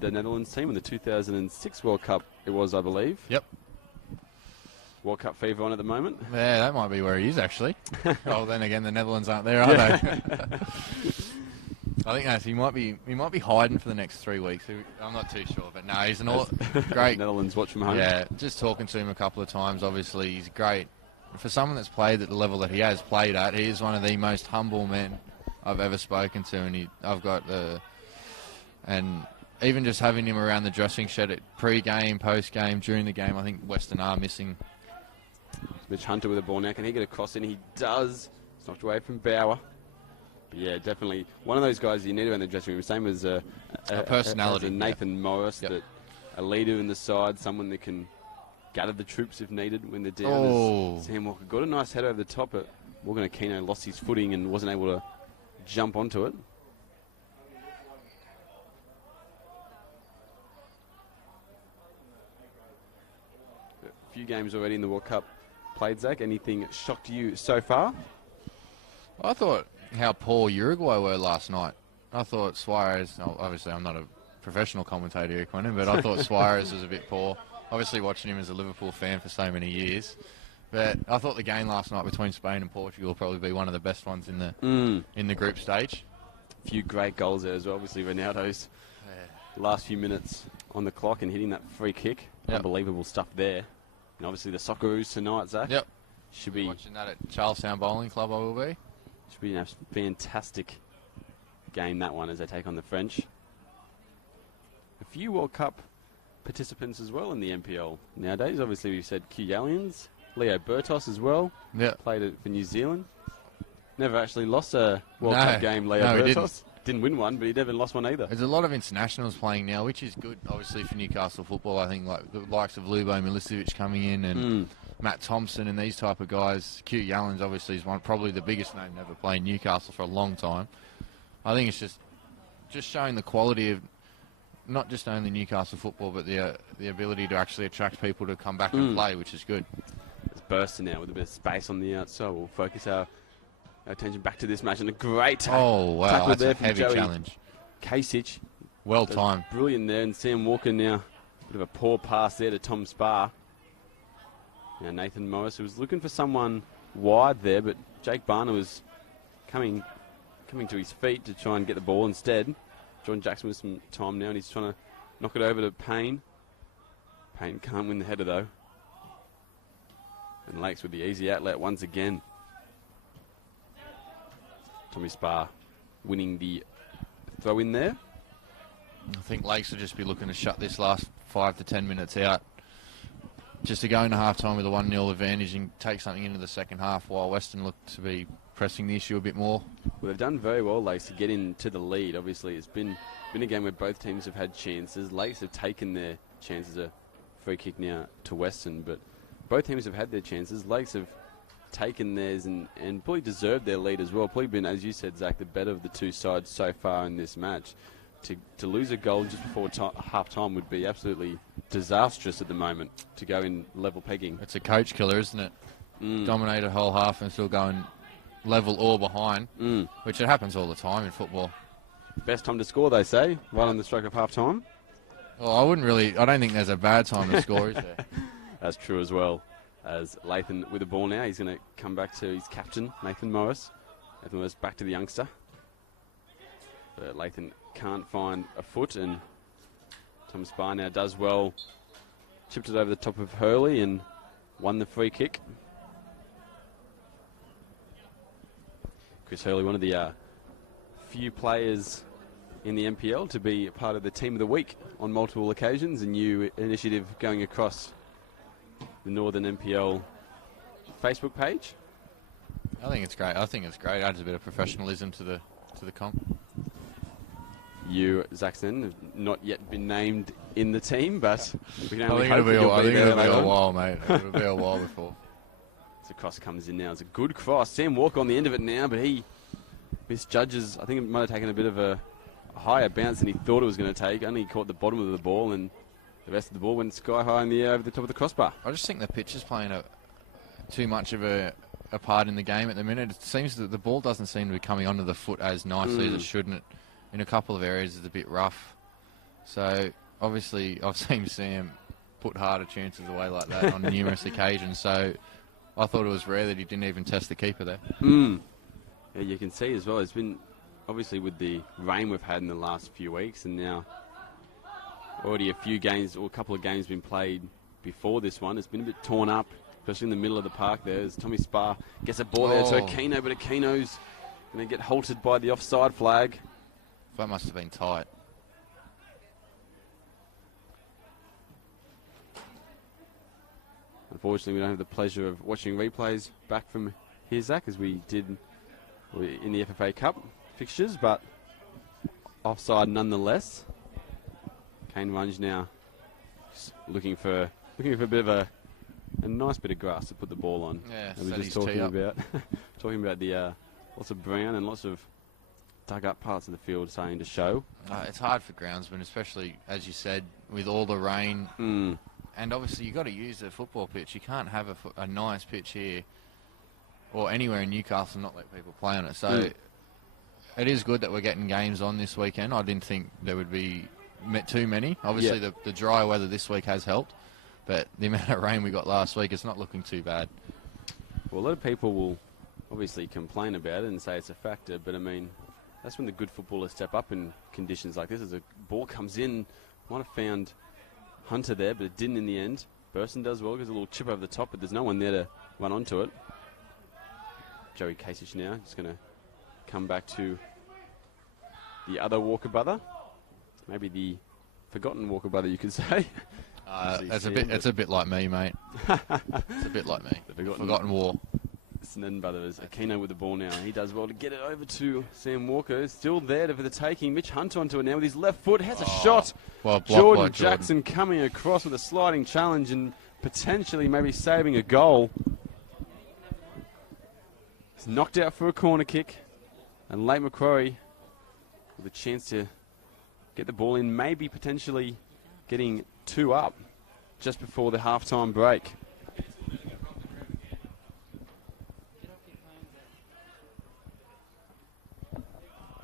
Netherlands team in the 2006 World Cup, it was, I believe. Yep. World Cup fever on at the moment. Yeah, that might be where he is, actually. Oh, then again, the Netherlands aren't there, are they? I think he might be hiding for the next 3 weeks. I'm not too sure, but no, he's great. Netherlands watch from home. Yeah, just talking to him a couple of times. Obviously, he's great. For someone that's played at the level that he has played at, he is one of the most humble men I've ever spoken to, and I've got And even just having him around the dressing shed at pre-game, post-game, during the game, I think Weston are missing. Mitch Hunter with the ball now. Can he get a cross in? He does. It's knocked away from Bauer. But yeah, definitely one of those guys you need around the dressing room. Same as a personality. As a Nathan Morris, Yep. that a leader in the side, someone that can gather the troops if needed when they're down. Oh. Sam Walker got a nice header over the top, but Morgan Aquino lost his footing and wasn't able to jump onto it. A few games already in the World Cup played, Zach. Anything shocked you so far? I thought how poor Uruguay were last night. I thought Suarez, obviously I'm not a professional commentator here, Quentin, but I thought Suarez was a bit poor. Obviously watching him as a Liverpool fan for so many years. But I thought the game last night between Spain and Portugal will probably be one of the best ones in the group stage. A few great goals there as well. Obviously Ronaldo's last few minutes on the clock and hitting that free kick. Yep. Unbelievable stuff there. And obviously the Socceroos tonight, Zach. Yep. Should be Watching that at Charlestown Bowling Club, I will be. Should be a fantastic game, that one, as they take on the French. A few World Cup participants as well in the NPL nowadays. Obviously, we've said Q Gallians, Leo Bertos as well. Yeah. Played it for New Zealand. Never actually lost a World Cup game, Leo Bertos. Didn't win one, but he never lost one either. There's a lot of internationals playing now, which is good, obviously, for Newcastle football. I think like the likes of Lubo Milicevic coming in and Matt Thompson and these type of guys. Q Yallens, obviously, is probably the biggest name ever playing Newcastle for a long time. I think it's just showing the quality of not just only Newcastle football, but the ability to actually attract people to come back and play, which is good. It's bursting now with a bit of space on the outside. We'll focus our attention back to this match, and a great tackle that's there a from heavy Joey challenge. Kasich. Well timed. Brilliant there, and Sam Walker now, bit of a poor pass there to Tom Sparr. Now Nathan Morris, who was looking for someone wide there, but Jake Barner was coming to his feet to try and get the ball instead. John Jackson with some time now, and he's trying to knock it over to Payne. Payne can't win the header though. And Lakes with the easy outlet once again. Tommy Sparr winning the throw in there. I think Lakes will just be looking to shut this last 5 to 10 minutes out. Just to go into half-time with a 1-0 advantage and take something into the second half, while Weston look to be pressing the issue a bit more. Well, they've done very well, Lakes, to get into the lead. Obviously, it's been a game where both teams have had chances. Lakes have taken their chances, a free kick now to Weston, but both teams have had their chances. Lakes have taken theirs and probably deserved their lead as well. Probably been, as you said, Zach, the better of the two sides so far in this match. To lose a goal just before half-time would be absolutely disastrous at the moment, to go in level pegging. It's a coach killer, isn't it? Dominate a whole half and still going level or behind, which it happens all the time in football. Best time to score, they say, right on the stroke of half-time. Well, I don't think there's a bad time to score, is there? That's true as well. As Lathan with the ball now, he's going to come back to his captain, Nathan Morris. Nathan Morris back to the youngster. But Lathan can't find a foot, and Thomas Barr now does well. Chipped it over the top of Hurley and won the free kick. Chris Hurley, one of the few players in the NPL to be part of the Team of the Week on multiple occasions. A new initiative going across the Northern NPL Facebook page. I think it's great. Adds a bit of professionalism to the comp. You, Zaxton, have not yet been named in the team, but we can I only think hope it'll be a on. while, mate. It'll be a while before. As the cross comes in now, it's a good cross. Sam Walker on the end of it now, but he misjudges. I think it might have taken a bit of a higher bounce than he thought it was going to take. Only caught the bottom of the ball, and the rest of the ball went sky high in the air over the top of the crossbar. I just think the pitch is playing too much of a part in the game at the minute. It seems that the ball doesn't seem to be coming onto the foot as nicely as it should, and in a couple of areas it's a bit rough. So obviously I've seen Sam put harder chances away like that on numerous occasions, so I thought it was rare that he didn't even test the keeper there. Yeah, you can see as well, it's been obviously with the rain we've had in the last few weeks, and now already a few games or a couple of games been played before this one. It's been a bit torn up, especially in the middle of the park there, as Tommy Sparr gets a ball there to Aquino, but Aquino's going to get halted by the offside flag. That must have been tight. unfortunately, we don't have the pleasure of watching replays back from here, Zach, as we did in the FFA Cup fixtures, but offside nonetheless. Kane Runge now looking for a bit of a nice bit of grass to put the ball on. Yeah, and we're just talking about the lots of brown and lots of dug up parts of the field starting to show. It's hard for groundsmen, especially, as you said, with all the rain. And obviously you've got to use the football pitch. You can't have a nice pitch here or anywhere in Newcastle and not let people play on it. So it is good that we're getting games on this weekend. I didn't think there would be too many. Obviously the dry weather this week has helped, but the amount of rain we got last week, it's not looking too bad. Well, a lot of people will obviously complain about it and say it's a factor, but I mean, that's when the good footballers step up in conditions like this. As a ball comes in, might have found Hunter there, but it didn't in the end. Burston does well, gives a little chip over the top, but there's no one there to run onto it. Joey Kasich now just going to come back to the other Walker brother. Maybe the forgotten Walker brother, you could say. It's a bit like me, mate. It's a bit like me. The forgotten war. Sneddon brother is Aquino with the ball now. He does well to get it over to Sam Walker. Still there for the taking. Mitch Hunter onto it now with his left foot. Has a shot. Well, Jordan Jackson coming across with a sliding challenge and potentially maybe saving a goal. He's knocked out for a corner kick. And Lake Macquarie with a chance to get the ball in. Maybe potentially getting 2 up just before the halftime break.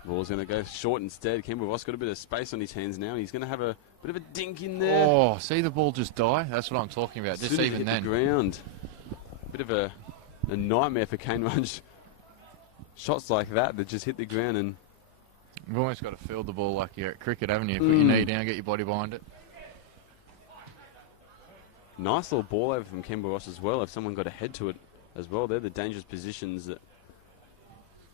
Ball's going to go short instead. Campbell Ross got a bit of space on his hands now. He's going to have a bit of a dink in there. Oh, see the ball just die? That's what I'm talking about. Just even then. The ground. Bit of a nightmare for Kane Runge. Shots like that just hit the ground and... You've almost got to field the ball like you're at cricket, haven't you? Put your knee down, get your body behind it. Nice little ball over from Campbell Ross as well. If someone got a head to it as well, they're the dangerous positions that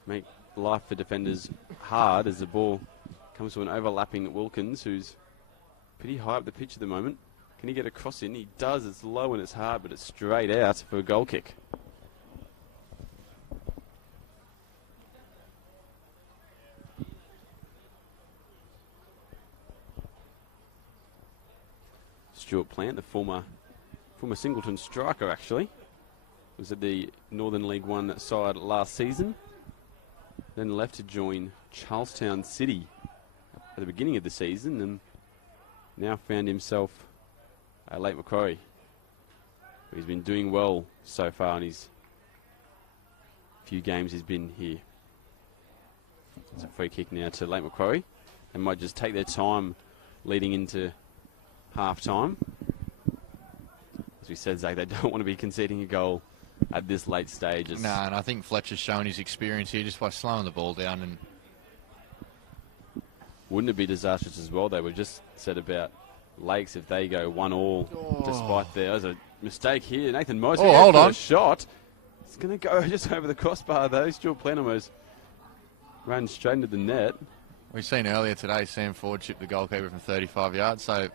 make life for defenders hard as the ball comes to an overlapping Wilkins, who's pretty high up the pitch at the moment. Can he get a cross in? He does. It's low and it's hard, but it's straight out for a goal kick. Stuart Plant, the former Singleton striker, actually, was at the Northern League One side last season. Then left to join Charlestown City at the beginning of the season and now found himself at Lake Macquarie. He's been doing well so far in his few games he's been here. It's a free kick now to Lake Macquarie. They might just take their time leading into half-time. As we said, Zach, they don't want to be conceding a goal at this late stage. No, and I think Fletcher's shown his experience here just by slowing the ball down. And wouldn't it be disastrous as well? They were just said about Lakes if they go 1-1, despite there's a mistake here. Nathan Morris hold on. A shot. It's going to go just over the crossbar though. Stuart Plant almost ran straight into the net. We've seen earlier today Sam Ford chipped the goalkeeper from 35 yards. So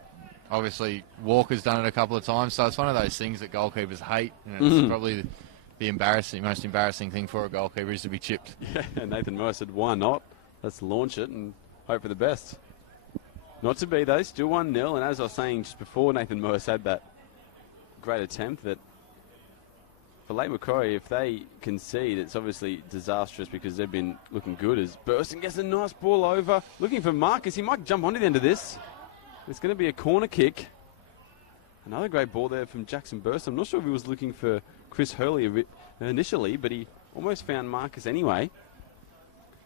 obviously Walker's done it a couple of times. So it's one of those things that goalkeepers hate. It's probably the most embarrassing thing for a goalkeeper is to be chipped. Yeah, Nathan Morris said, why not? Let's launch it and hope for the best. Not to be, though. Still 1-0. And as I was saying just before, Nathan Morris had that great attempt that for Lake Macquarie, if they concede, it's obviously disastrous because they've been looking good as Burston gets a nice ball over. Looking for Marcus. He might jump onto the end of this. It's going to be a corner kick. Another great ball there from Jackson Burston. I'm not sure if he was looking for Chris Hurley initially, but he almost found Marcus anyway.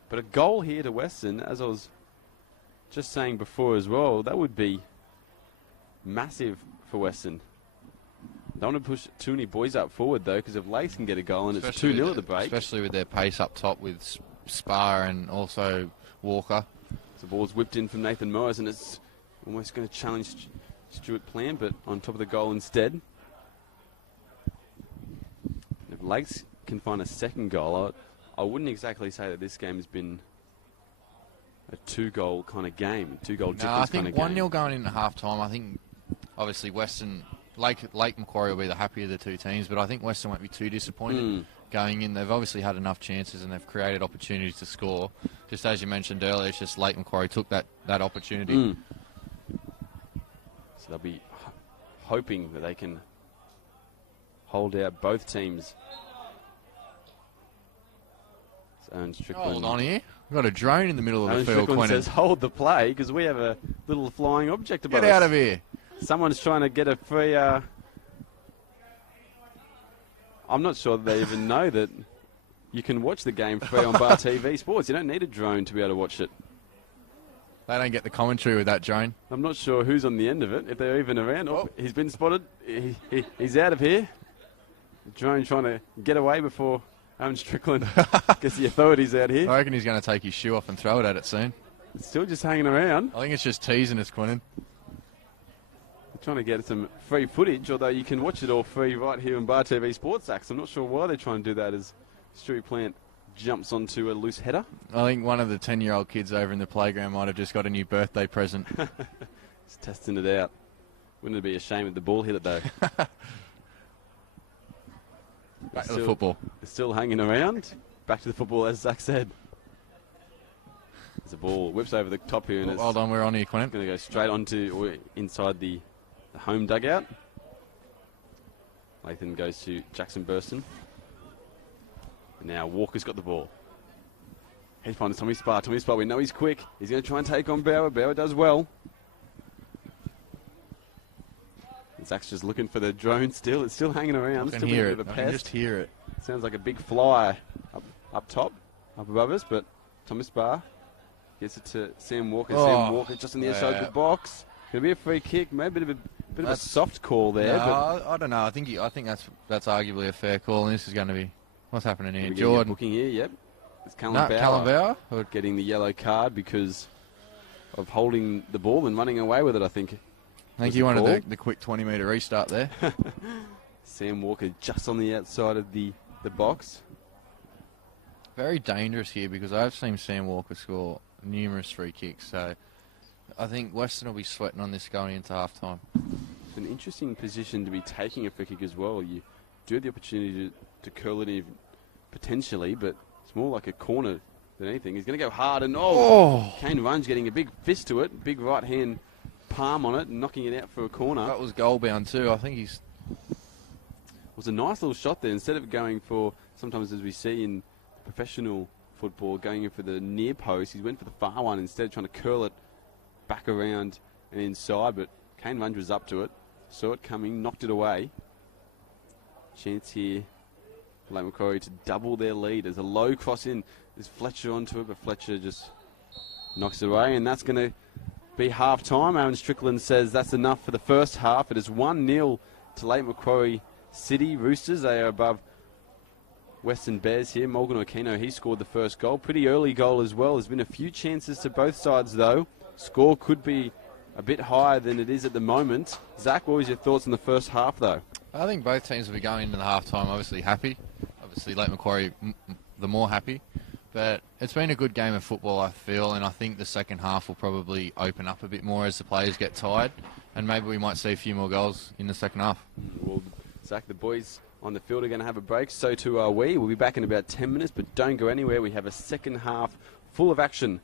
But a goal here to Weston, as I was just saying before as well, that would be massive for Weston. Don't want to push too many boys up forward, though, because if Lakes can get a goal and it's 2-0 at the break. Especially with their pace up top with Spar and also Walker. The ball's whipped in from Nathan Morris, and it's almost going to challenge Stuart Plant, but on top of the goal instead. If Lakes can find a second goal, I wouldn't exactly say that this game has been a 2-goal kind of game, 2-goal difference kind of game. I think 1-0 going into half-time. I think, obviously, Weston Lake Macquarie will be the happier of the two teams, but I think Weston won't be too disappointed going in. They've obviously had enough chances and they've created opportunities to score. Just as you mentioned earlier, it's just Lake Macquarie took that opportunity. So they'll be hoping that they can hold out both teams. Hold on here. We've got a drone in the middle of the field. Strickland says, hold the play, because we have a little flying object above us. Get out of here. Someone's trying to get a free... I'm not sure they even know that you can watch the game free on Bar TV Sports. You don't need a drone to be able to watch it. They don't get the commentary with that drone. I'm not sure who's on the end of it, if they're even around. Oh, he's been spotted. He's out of here. The drone trying to get away before Aaron Strickland gets the authorities out here. I reckon he's going to take his shoe off and throw it at it soon. It's still just hanging around. I think it's just teasing us, Quinnan. They're trying to get some free footage, although you can watch it all free right here on Bar TV Sports Acts. I'm not sure why they're trying to do that as Stewie Plant jumps onto a loose header. I think one of the 10-year-old kids over in the playground might have just got a new birthday present. He's testing it out. Wouldn't it be a shame if the ball hit it, though? Back to the football. It's still hanging around. Back to the football, as Zach said. As the ball whips over the top here. And hold on, we're on here, Quinnan. It's going to go straight onto or inside the home dugout. Lathan goes to Jackson Burston. And now Walker's got the ball. He's finding Tommy Spa. Tommy Spa, we know he's quick. He's going to try and take on Bauer. Bauer does well. Zach's just looking for the drone still. It's still hanging around. I can hear it. I can just hear it. Sounds like a big fly up top, up above us, but Thomas Barr gets it to Sam Walker. Sam Walker just on the outside of the box. Going to be a free kick. Maybe a bit of a soft call there. No, I don't know. I think that's arguably a fair call, and this is going to be... What's happening here? Jordan. Booking here, yep. It's Callum Bauer getting the yellow card because of holding the ball and running away with it, I think. I think you wanted the quick 20-metre restart there. Sam Walker just on the outside of the box. Very dangerous here because I've seen Sam Walker score numerous free kicks. So I think Weston will be sweating on this going into half-time. It's an interesting position to be taking a free kick as well. You do have the opportunity to curl it in potentially, but it's more like a corner than anything. He's going to go hard and Kane Runge getting a big fist to it, big right hand palm on it and knocking it out for a corner. That was goal bound too. I think it was a nice little shot there. Instead of going for, sometimes as we see in professional football, going in for the near post, he went for the far one instead, trying to curl it back around and inside, but Kane Runge was up to it, saw it coming, knocked it away. Chance here for Lake Macquarie to double their lead. There's a low cross in. There's Fletcher onto it, but Fletcher just knocks it away, and that's going to be half-time. Aaron Strickland says that's enough for the first half. It is 1-0 to Lake Macquarie City Roosters. They are above Western Bears here. Morgan Aquino, he scored the first goal. Pretty early goal as well. There's been a few chances to both sides, though. Score could be a bit higher than it is at the moment. Zach, what was your thoughts on the first half, though? I think both teams will be going into the half-time obviously happy. Obviously Lake Macquarie the more happy. But it's been a good game of football, I feel, and I think the second half will probably open up a bit more as the players get tired, and maybe we might see a few more goals in the second half. Well, Zach, the boys on the field are going to have a break, so too are we. We'll be back in about 10 minutes, but don't go anywhere. We have a second half full of action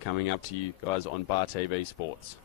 coming up to you guys on Bar TV Sports.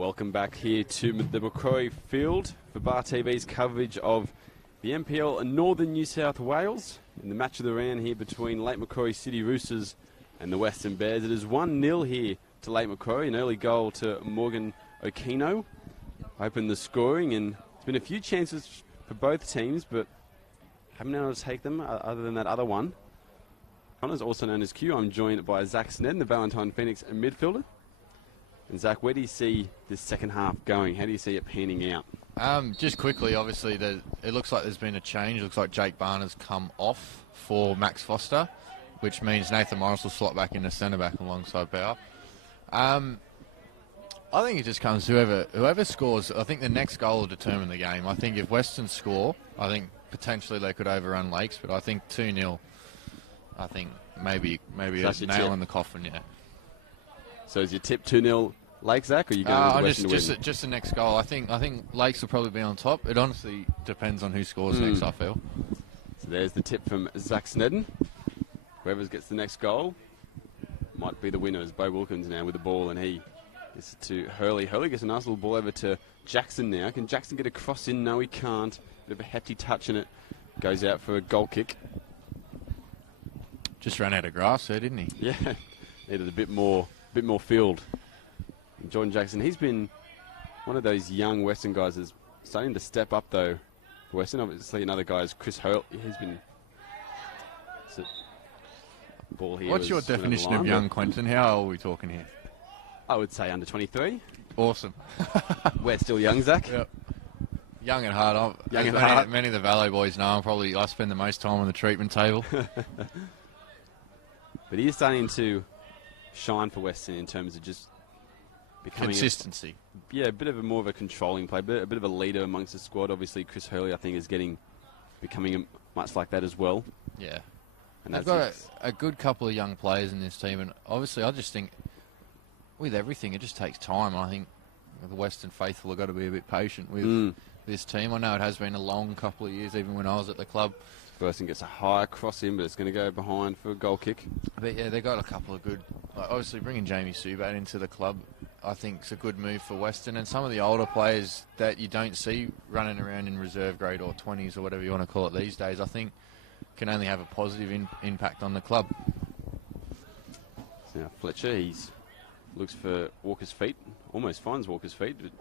Welcome back here to the Macquarie field for Bar TV's coverage of the NPL in Northern New South Wales in the match of the round here between Lake Macquarie City Roosters and the Western Bears. It is 1-0 here to Lake Macquarie, an early goal to Morgan Okino opened the scoring, and there's been a few chances for both teams, but haven't been able to take them other than that other one. Connor's also known as Q. I'm joined by Zach Snedden, the Valentine Phoenix midfielder. And Zach, where do you see this second half going? How do you see it panning out? Just quickly, obviously, it looks like there's been a change. It looks like Jake Barner's come off for Max Foster, which means Nathan Morris will slot back into centre-back alongside Bauer. I think it just comes to whoever scores. I think the next goal will determine the game. I think if Weston score, I think potentially they could overrun Lakes, but I think 2-0, I think maybe a nail in the coffin, yeah. So is your tip 2-0 Lakes, Zach, or are you going with Weston to win? Just the next goal. I think Lakes will probably be on top. It honestly depends on who scores next, I feel. So there's the tip from Zach Snedden. Whoever gets the next goal might be the winner. It's Bo Wilkins now with the ball, and he gets it to Hurley. Hurley gets a nice little ball over to Jackson now. Can Jackson get a cross in? No, he can't. Bit of a hefty touch, and it goes out for a goal kick. Just ran out of grass there, didn't he? Yeah, needed a bit more field. And Jordan Jackson, he's been one of those young Western guys that's starting to step up, though. For Western, obviously, another guy is Chris Hurley. He's been... Ball here. What's your definition of young, Quentin? How old are we talking here? I would say under 23. Awesome. We're still young, Zach. Yep. Young at heart. Many of the Valet boys know I spend the most time on the treatment table. But he is starting to shine for Western in terms of just becoming consistency. A bit of more of a controlling play, a bit of a leader amongst the squad. Obviously, Chris Hurley, I think, is becoming much like that as well. Yeah. And they've got a good couple of young players in this team, and obviously I just think with everything it just takes time. I think the Western faithful have got to be a bit patient with this team. I know it has been a long couple of years, even when I was at the club. Weston gets a high cross in, but it's going to go behind for a goal kick. But yeah, they've got a couple of good... obviously bringing Jamie Subat into the club, I think is a good move for Western, and some of the older players that you don't see running around in reserve grade or 20s or whatever you want to call it these days, I think can only have a positive impact on the club. So now Fletcher, looks for Walker's feet, almost finds Walker's feet, but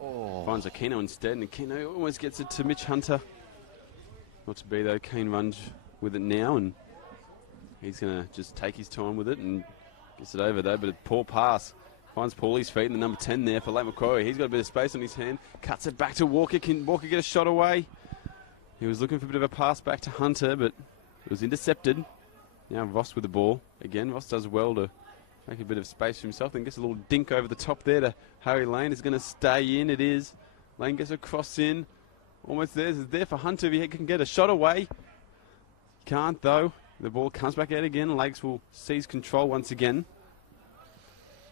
finds Aquino instead, and Aquino almost gets it to Mitch Hunter. Not to be though, Kane runs with it now, and he's going to just take his time with it and gets it over though, but a poor pass. Finds Paulie's feet, and the number 10 there for Lake Macquarie. He's got a bit of space on his hand, cuts it back to Walker. Can Walker get a shot away? He was looking for a bit of a pass back to Hunter, but it was intercepted. Now Ross with the ball. Again, Ross does well to make a bit of space for himself, and gets a little dink over the top there to Harry Lane. Is going to stay in, it is. Lane gets a cross in. Almost there. It's there for Hunter if he can get a shot away. Can't though. The ball comes back out again. Lakes will seize control once again.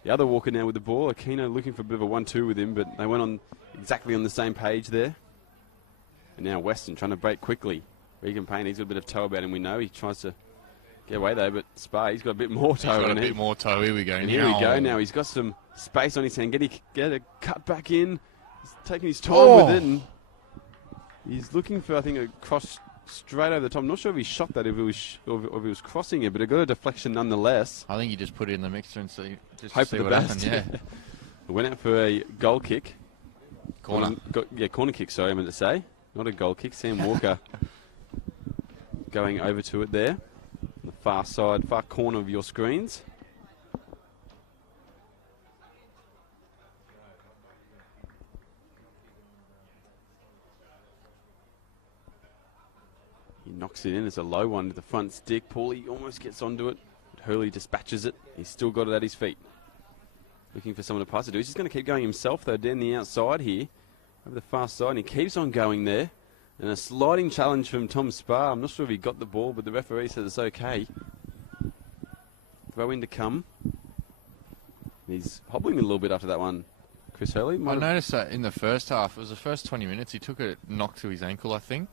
The other Walker now with the ball. Aquino looking for a bit of a 1-2 with him, but they went on exactly on the same page there. And now Weston trying to break quickly. Regan Payne, he's got a bit of toe about him, we know. He tries to get away though, but Spar, he's got a bit more toe on him. He's got a bit more toe. Here we go. And here we go now. He's got some space on his hand. Get a cut back in. He's taking his time with it, and he's looking for, I think, a cross straight over the top. I'm not sure if he shot that, if he was crossing it, but it got a deflection nonetheless. I think he just put it in the mixer and just hope see for the what best. happened. Yeah. Went out for a goal kick. Corner. Corner kick, sorry, I meant to say. Not a goal kick. Sam Walker going over to it there. On the far side, far corner of your screens. He knocks it in. It's a low one to the front stick. Paulie almost gets onto it, but Hurley dispatches it. He's still got it at his feet. Looking for someone to pass it to. He's just going to keep going himself, though, down the outside here. Over the far side, and he keeps on going there. And a sliding challenge from Tom Spar. I'm not sure if he got the ball, but the referee says it's okay. Throw in to come. He's hobbling a little bit after that one. Chris Hurley. I noticed that in the first half, it was the first 20 minutes, he took a knock to his ankle, I think.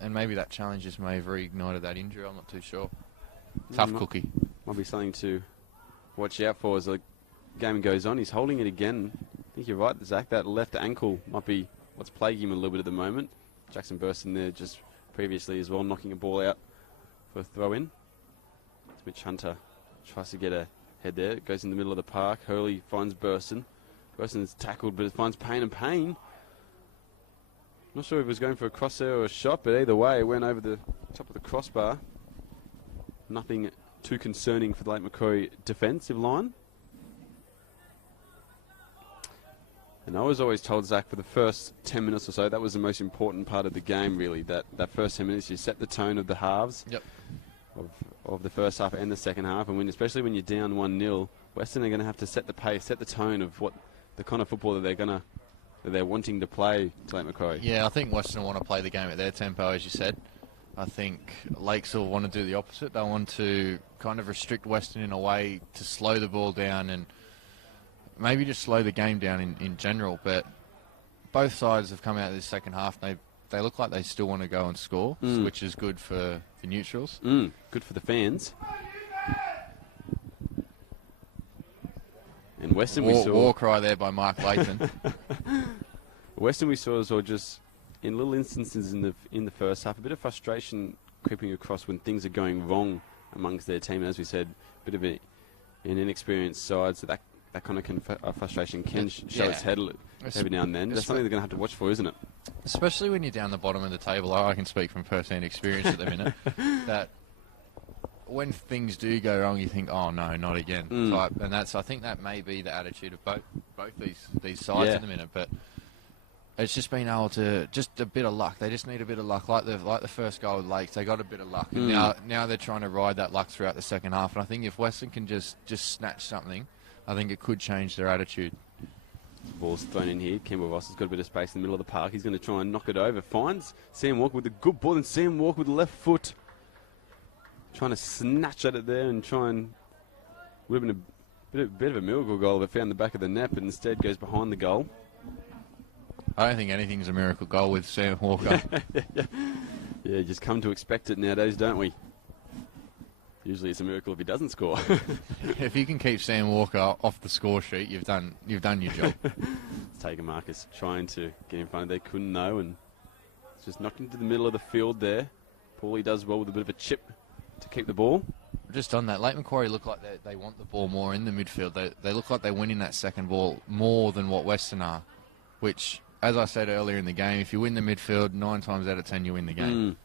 And maybe that challenge just may have reignited that injury. I'm not too sure. Tough cookie. Might be something to watch out for as the game goes on. He's holding it again. I think you're right, Zach. That left ankle might be what's plaguing him a little bit at the moment. Jackson Burston there just previously as well, knocking a ball out for a throw-in. Mitch Hunter tries to get a head there. It goes in the middle of the park. Hurley finds Burston. Burston's tackled, but it finds Payne. Not sure if he was going for a cross there or a shot, but either way, it went over the top of the crossbar. Nothing too concerning for the Lake Macquarie defensive line. And I was always told, Zach, for the first 10 minutes or so, that was the most important part of the game, really. That first 10 minutes, you set the tone of the halves. Yep. Of the first half and the second half. And especially when you're down 1-0, Weston are going to have to set the pace, set the tone of what the kind of football that they're wanting to play to Lake Macquarie. Yeah, I think Weston will want to play the game at their tempo, as you said. I think Lakes will want to do the opposite. They'll want to kind of restrict Weston in a way to slow the ball down and maybe just slow the game down in general. But both sides have come out of this second half. They look like they still want to go and score, which is good for the neutrals. Good for the fans. And Weston we saw... War cry there by Mark Layton. Weston we saw as well, just in little instances in the first half, a bit of frustration creeping across when things are going wrong amongst their team. As we said, a bit of an inexperienced side, so that kind of frustration can show its head every now and then. That's something they're going to have to watch for, isn't it? Especially when you're down the bottom of the table. I can speak from first-hand experience at the minute. That when things do go wrong, you think, "Oh no, not again." Type, and I think that may be the attitude of both these sides at the minute. But it's just been able to just a bit of luck. They just need a bit of luck, like the first goal with Lakes. They got a bit of luck, and now they're trying to ride that luck throughout the second half. And I think if Weston can just snatch something, I think it could change their attitude. Ball's thrown in here. Campbell Ross has got a bit of space in the middle of the park. He's going to try and knock it over. Finds Sam Walker with a good ball, and Sam Walker with the left foot. Trying to snatch at it there and try and... Would have been a bit of a miracle goal if it found the back of the net, but instead goes behind the goal. I don't think anything's a miracle goal with Sam Walker. Yeah, just come to expect it nowadays, don't we? Usually it's a miracle if he doesn't score. If you can keep Sam Walker off the score sheet, you've done your job. It's taken Marcus trying to get in front of there, couldn't know, and it's just knocked into the middle of the field there. Paulie does well with a bit of a chip to keep the ball. Just on that, Lake Macquarie look like they want the ball more in the midfield. They look like they're winning that second ball more than what Weston are, which, as I said earlier in the game, if you win the midfield, 9 times out of 10 you win the game.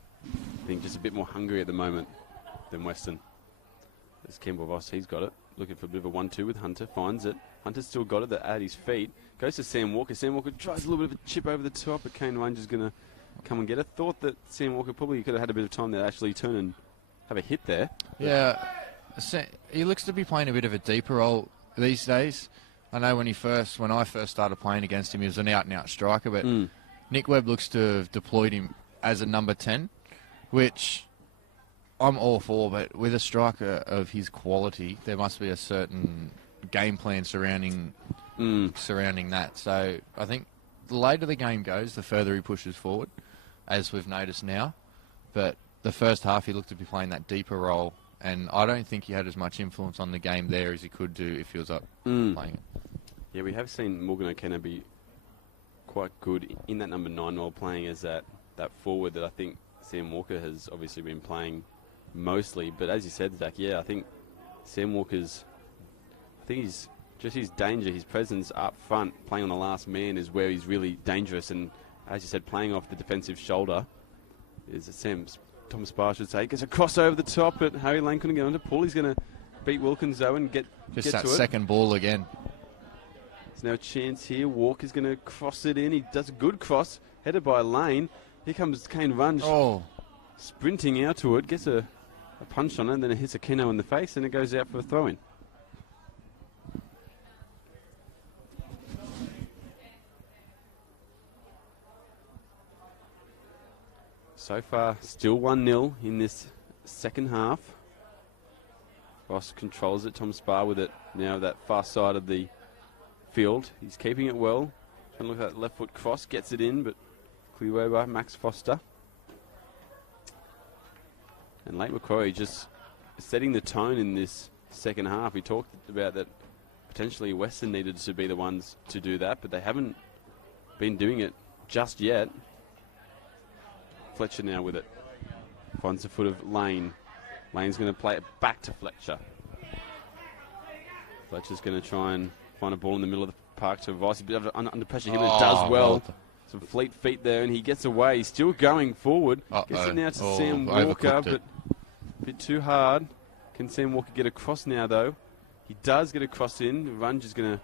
I think just a bit more hungry at the moment than Weston. There's Campbell Voss, he's got it. Looking for a bit of a 1-2 with Hunter, finds it. Hunter's still got it at his feet. Goes to Sam Walker. Sam Walker tries a little bit of a chip over the top, but Kane Ranger's going to come and get it. Thought that Sam Walker probably could have had a bit of time to actually turn and have a hit there. Yeah, he looks to be playing a bit of a deeper role these days. I know when I first started playing against him, he was an out-and-out striker, but Nick Webb looks to have deployed him as a number 10, which I'm all for, but with a striker of his quality, there must be a certain game plan surrounding that. So I think the later the game goes, the further he pushes forward, as we've noticed now. But the first half, he looked to be playing that deeper role, and I don't think he had as much influence on the game there as he could do if he was up playing it. Yeah, we have seen Morgan O'Kenna be quite good in that number 9 role, playing as that forward that I think Sam Walker has obviously been playing mostly. But as you said, Zach, I think Sam Walker's... I think his danger, his presence up front, playing on the last man is where he's really dangerous. And as you said, playing off the defensive shoulder is Thomas Barr should say, gets a cross over the top, but Harry Lane couldn't get onto. Paulie's going to beat Wilkins though and get to it. Just that second ball again. There's now a chance here. Walker's going to cross it in. He does a good cross, headed by Lane. Here comes Kane Runge, sprinting out to it, gets a punch on it, and then it hits Aquino in the face, and it goes out for a throw-in. So far, still 1-0 in this second half. Ross controls it. Tom Sparr with it now, that far side of the field. He's keeping it well. Trying to look at that left foot cross. Gets it in, but clear away by Max Foster. And Lake Macquarie just setting the tone in this second half. We talked about that potentially Weston needed to be the ones to do that, but they haven't been doing it just yet. Fletcher now with it. Finds the foot of Lane. Lane's going to play it back to Fletcher. Fletcher's going to try and find a ball in the middle of the park to Vice. A bit of under pressure here, but it does well. Some fleet feet there, and he gets away. He's still going forward. Gets it now to Sam Walker, but a bit too hard. Can Sam Walker get across now, though? He does get across in. Runge is going to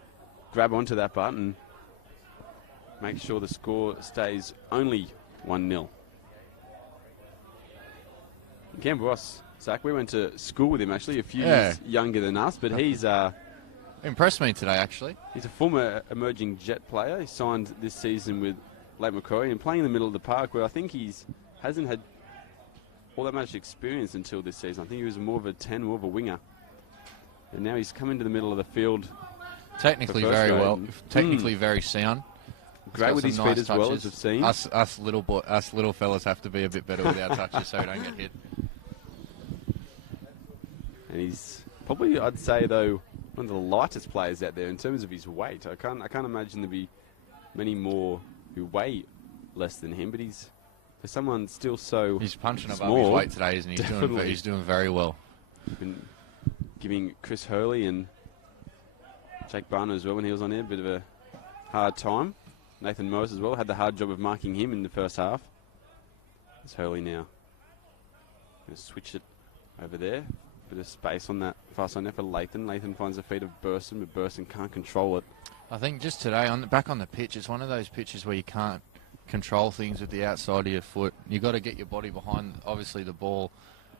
grab onto that button. Make sure the score stays only 1-0. Cam Ross, Zach, we went to school with him actually, a few years younger than us, but he's impressed me today actually. He's a former emerging Jet player. He signed this season with Lake Macquarie and playing in the middle of the park, where I think hasn't had all that much experience until this season. I think he was more of a 10, more of a winger, and now he's come into the middle of the field. Technically very well, technically very sound. Great with his feet as well, as we've seen. Us little fellas have to be a bit better with our touches so we don't get hit. And he's probably, I'd say though, one of the lightest players out there in terms of his weight. I can't imagine there'd be many more who weigh less than him, but he's, for someone still so he's punching small, above his weight today, isn't he? He's doing very well. Been giving Chris Hurley and Jake Barner as well when he was on there a bit of a hard time. Nathan Morris as well had the hard job of marking him in the first half. It's Hurley now. Going to switch it over there. Bit of space on that far side there for Lathan. Lathan finds the feet of Burson, but Burson can't control it. I think just today, back on the pitch, it's one of those pitches where you can't control things with the outside of your foot. You've got to get your body behind, obviously, the ball,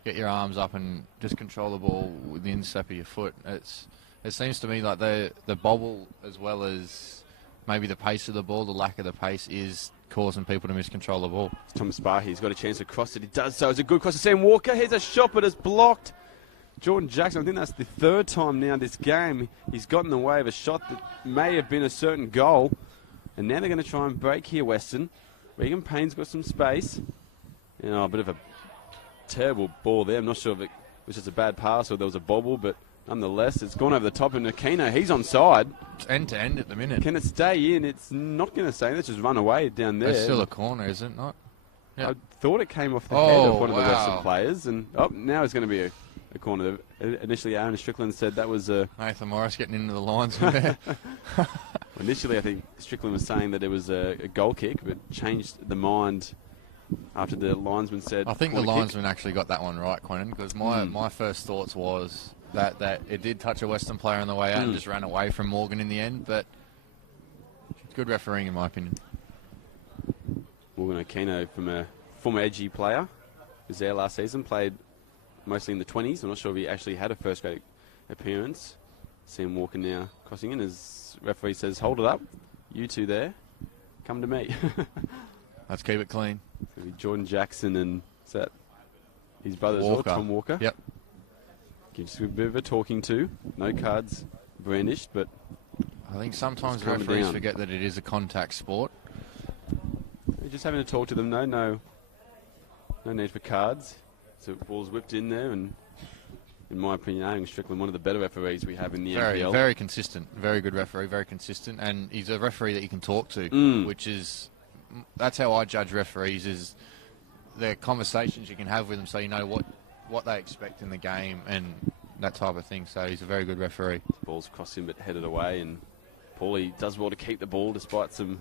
get your arms up and just control the ball with the instep of your foot. It seems to me like the bobble, as well as maybe the pace of the ball, the lack of the pace, is causing people to miscontrol the ball. Tom Sparhy, he's got a chance to cross it. He does so. It's a good cross to Sam Walker. Here's a shot, but it's blocked. Jordan Jackson, I think that's the third time now this game he's got in the way of a shot that may have been a certain goal. And now they're going to try and break here, Weston. Regan Payne's got some space. You know, a bit of a terrible ball there. I'm not sure if it was just a bad pass or there was a bobble, but nonetheless, it's gone over the top. And Aquino, he's onside. It's end-to-end at the minute. Can it stay in? It's not going to stay in. Let's just run away down there. It's still a corner, is it not? Yep. I thought it came off the head of one of the Western players. And now it's going to be a corner. Initially, Aaron Strickland said that was Nathan Morris getting into the lines there. Initially, I think Strickland was saying that it was a goal kick, but changed the mind after the linesman said. I think the linesman actually got that one right, Quentin, because my first thoughts was that it did touch a Western player on the way out and just ran away from Morgan in the end, but good refereeing in my opinion. Morgan Aquino, from a former edgy player, was there last season, played mostly in the 20s. I'm not sure if he actually had a first grade appearance. Sam Walker now crossing in as referee says, hold it up. You two there, come to me. Let's keep it clean. So Jordan Jackson and is that his brother as well, Tom Walker? Yep. Gives a bit of a talking to. No cards brandished, but I think sometimes referees forget that it is a contact sport. They're just having to talk to them. No need for cards. So ball's whipped in there, and in my opinion, Aaron Strickland, one of the better referees we have in the NPL. Very consistent, very good referee, very consistent, and he's a referee that you can talk to, which is, that's how I judge referees, is the conversations you can have with them, so you know what they expect in the game and that type of thing. So he's a very good referee. The ball's crossed him but headed away, and Paulie does well to keep the ball despite some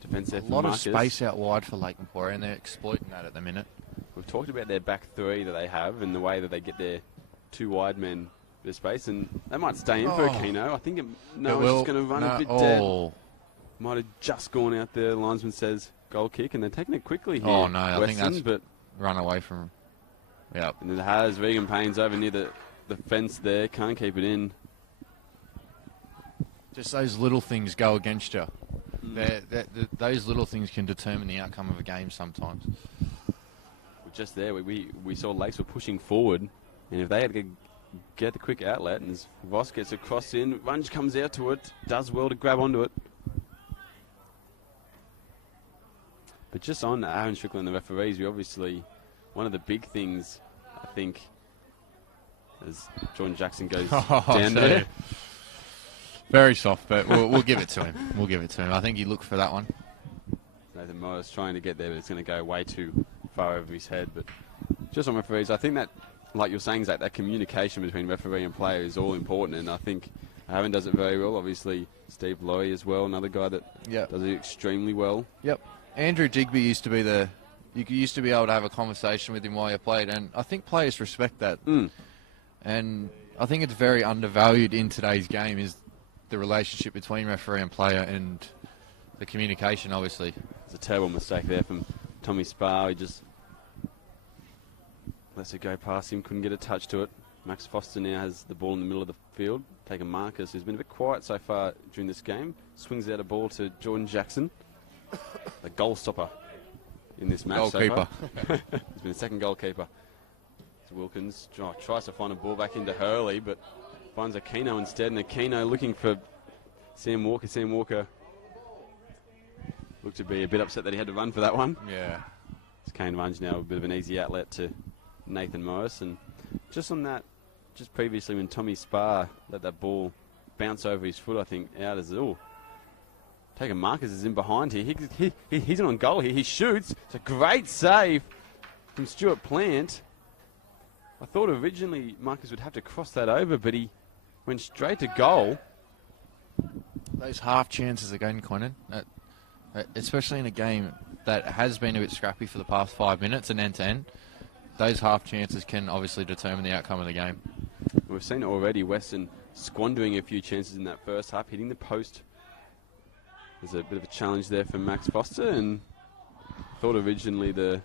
defence there. A lot of space out wide for Lake Macquarie, and they're exploiting that at the minute. We've talked about their back three that they have and the way that they get their two wide men their space, and they might stay in for Aquino. I think it's just going to run a bit dead. Might have just gone out there. The linesman says goal kick, and they're taking it quickly here. Oh no, I Weston, think that's run away from. Yeah, and it has Regan Payne's over near the fence there. Can't keep it in. Just those little things go against you. Those little things can determine the outcome of a game sometimes. Just there, we saw Lakes were pushing forward, and if they had to get the quick outlet, and as Voss gets a cross in, Runge comes out to it, does well to grab onto it. But just on Aaron Strickland and the referees, we obviously, one of the big things, I think, as Jordan Jackson goes Oh, down there. Very soft, but we'll give it to him. We'll give it to him. I think he looked for that one. Nathan Morris trying to get there, but it's going to go way too far over his head. But just on referees, I think that, like you're saying, Zach, that communication between referee and player is all important, and I think Aaron does it very well. Obviously, Steve Lowy as well, another guy that does it extremely well. Yep. Andrew Digby used to be you used to be able to have a conversation with him while you played, and I think players respect that. And I think it's very undervalued in today's game is the relationship between referee and player and the communication, obviously. It's a terrible mistake there from Tommy Spa. He just lets it go past him, couldn't get a touch to it. Max Foster now has the ball in the middle of the field, taking Marcus, who's been a bit quiet so far during this game. Swings out a ball to Jordan Jackson, the goal stopper in this match. Goalkeeper. So he's been a second goalkeeper. Wilkins tries to find a ball back into Hurley, but finds Aquino instead, and Aquino looking for Sam Walker. Sam Walker looked to be a bit upset that he had to run for that one. Yeah. It's Kane Runge now, a bit of an easy outlet to Nathan Morris. And just on that, just previously when Tommy Spa let that ball bounce over his foot, I think, out as taking Marcus is in behind here. He's on goal here. He shoots. It's a great save from Stuart Plant. I thought originally Marcus would have to cross that over, but he went straight to goal. Those half chances again, Conan, especially in a game that has been a bit scrappy for the past 5 minutes and end-to-end, those half chances can obviously determine the outcome of the game. We've seen already Weston squandering a few chances in that first half, hitting the post. There's a bit of a challenge there for Max Foster, and thought originally the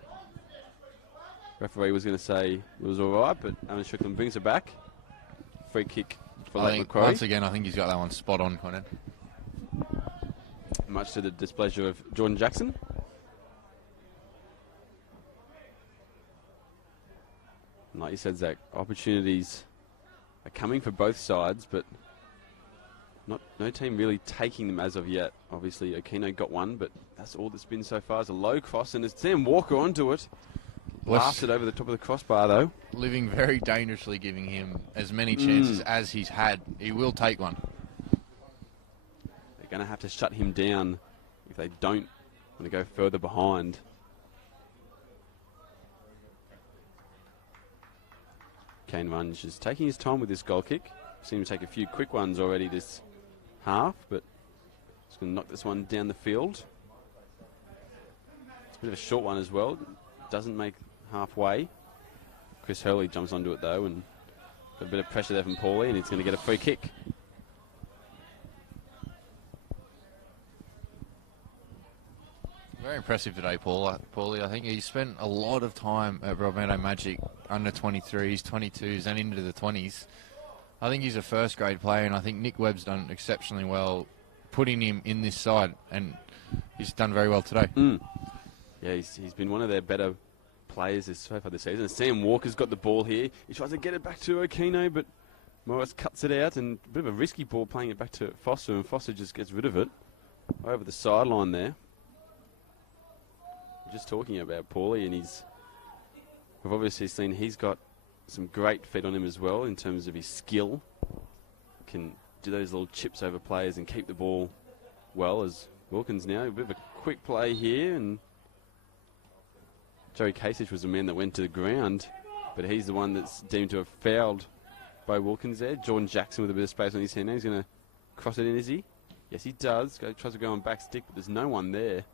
referee was going to say it was all right, but Alan Strickland brings it back. Free kick for Macquarie. Once again, I think he's got that one spot on, Conan. Much to the displeasure of Jordan Jackson. And like you said, Zach, opportunities are coming for both sides, but no team really taking them as of yet. Obviously, Aquino got one, but that's all that's been so far is a low cross, and it's Sam Walker onto it. Blasted over the top of the crossbar, though. Living very dangerously, giving him as many chances as he's had. He will take one. They're going to have to shut him down if they don't want to go further behind. Kane Runge is taking his time with this goal kick. Seen him take a few quick ones already this half, but he's going to knock this one down the field. It's a bit of a short one as well. Doesn't make halfway. Chris Hurley jumps onto it though, and got a bit of pressure there from Paulie, and he's going to get a free kick. Very impressive today, Paulie. I think he spent a lot of time at Broadmeadow Magic, under 23s, 22s, and into the 20s. I think he's a first-grade player, and I think Nick Webb's done exceptionally well putting him in this side, and he's done very well today. Yeah, he's been one of their better players so far this season. Sam Walker's got the ball here. He tries to get it back to Aquino, but Morris cuts it out, and a bit of a risky ball playing it back to Foster, and Foster just gets rid of it over the sideline there. Just talking about Paulie, and we've obviously seen he's got some great feet on him as well in terms of his skill. Can do those little chips over players and keep the ball well, as Wilkins now. A bit of a quick play here, and Joey Kasich was the man that went to the ground, but he's the one that's deemed to have fouled by Wilkins there. Jordan Jackson with a bit of space on his hand now. He's going to cross it in, is he? Yes, he does. Tries to go on back stick, but there's no one there.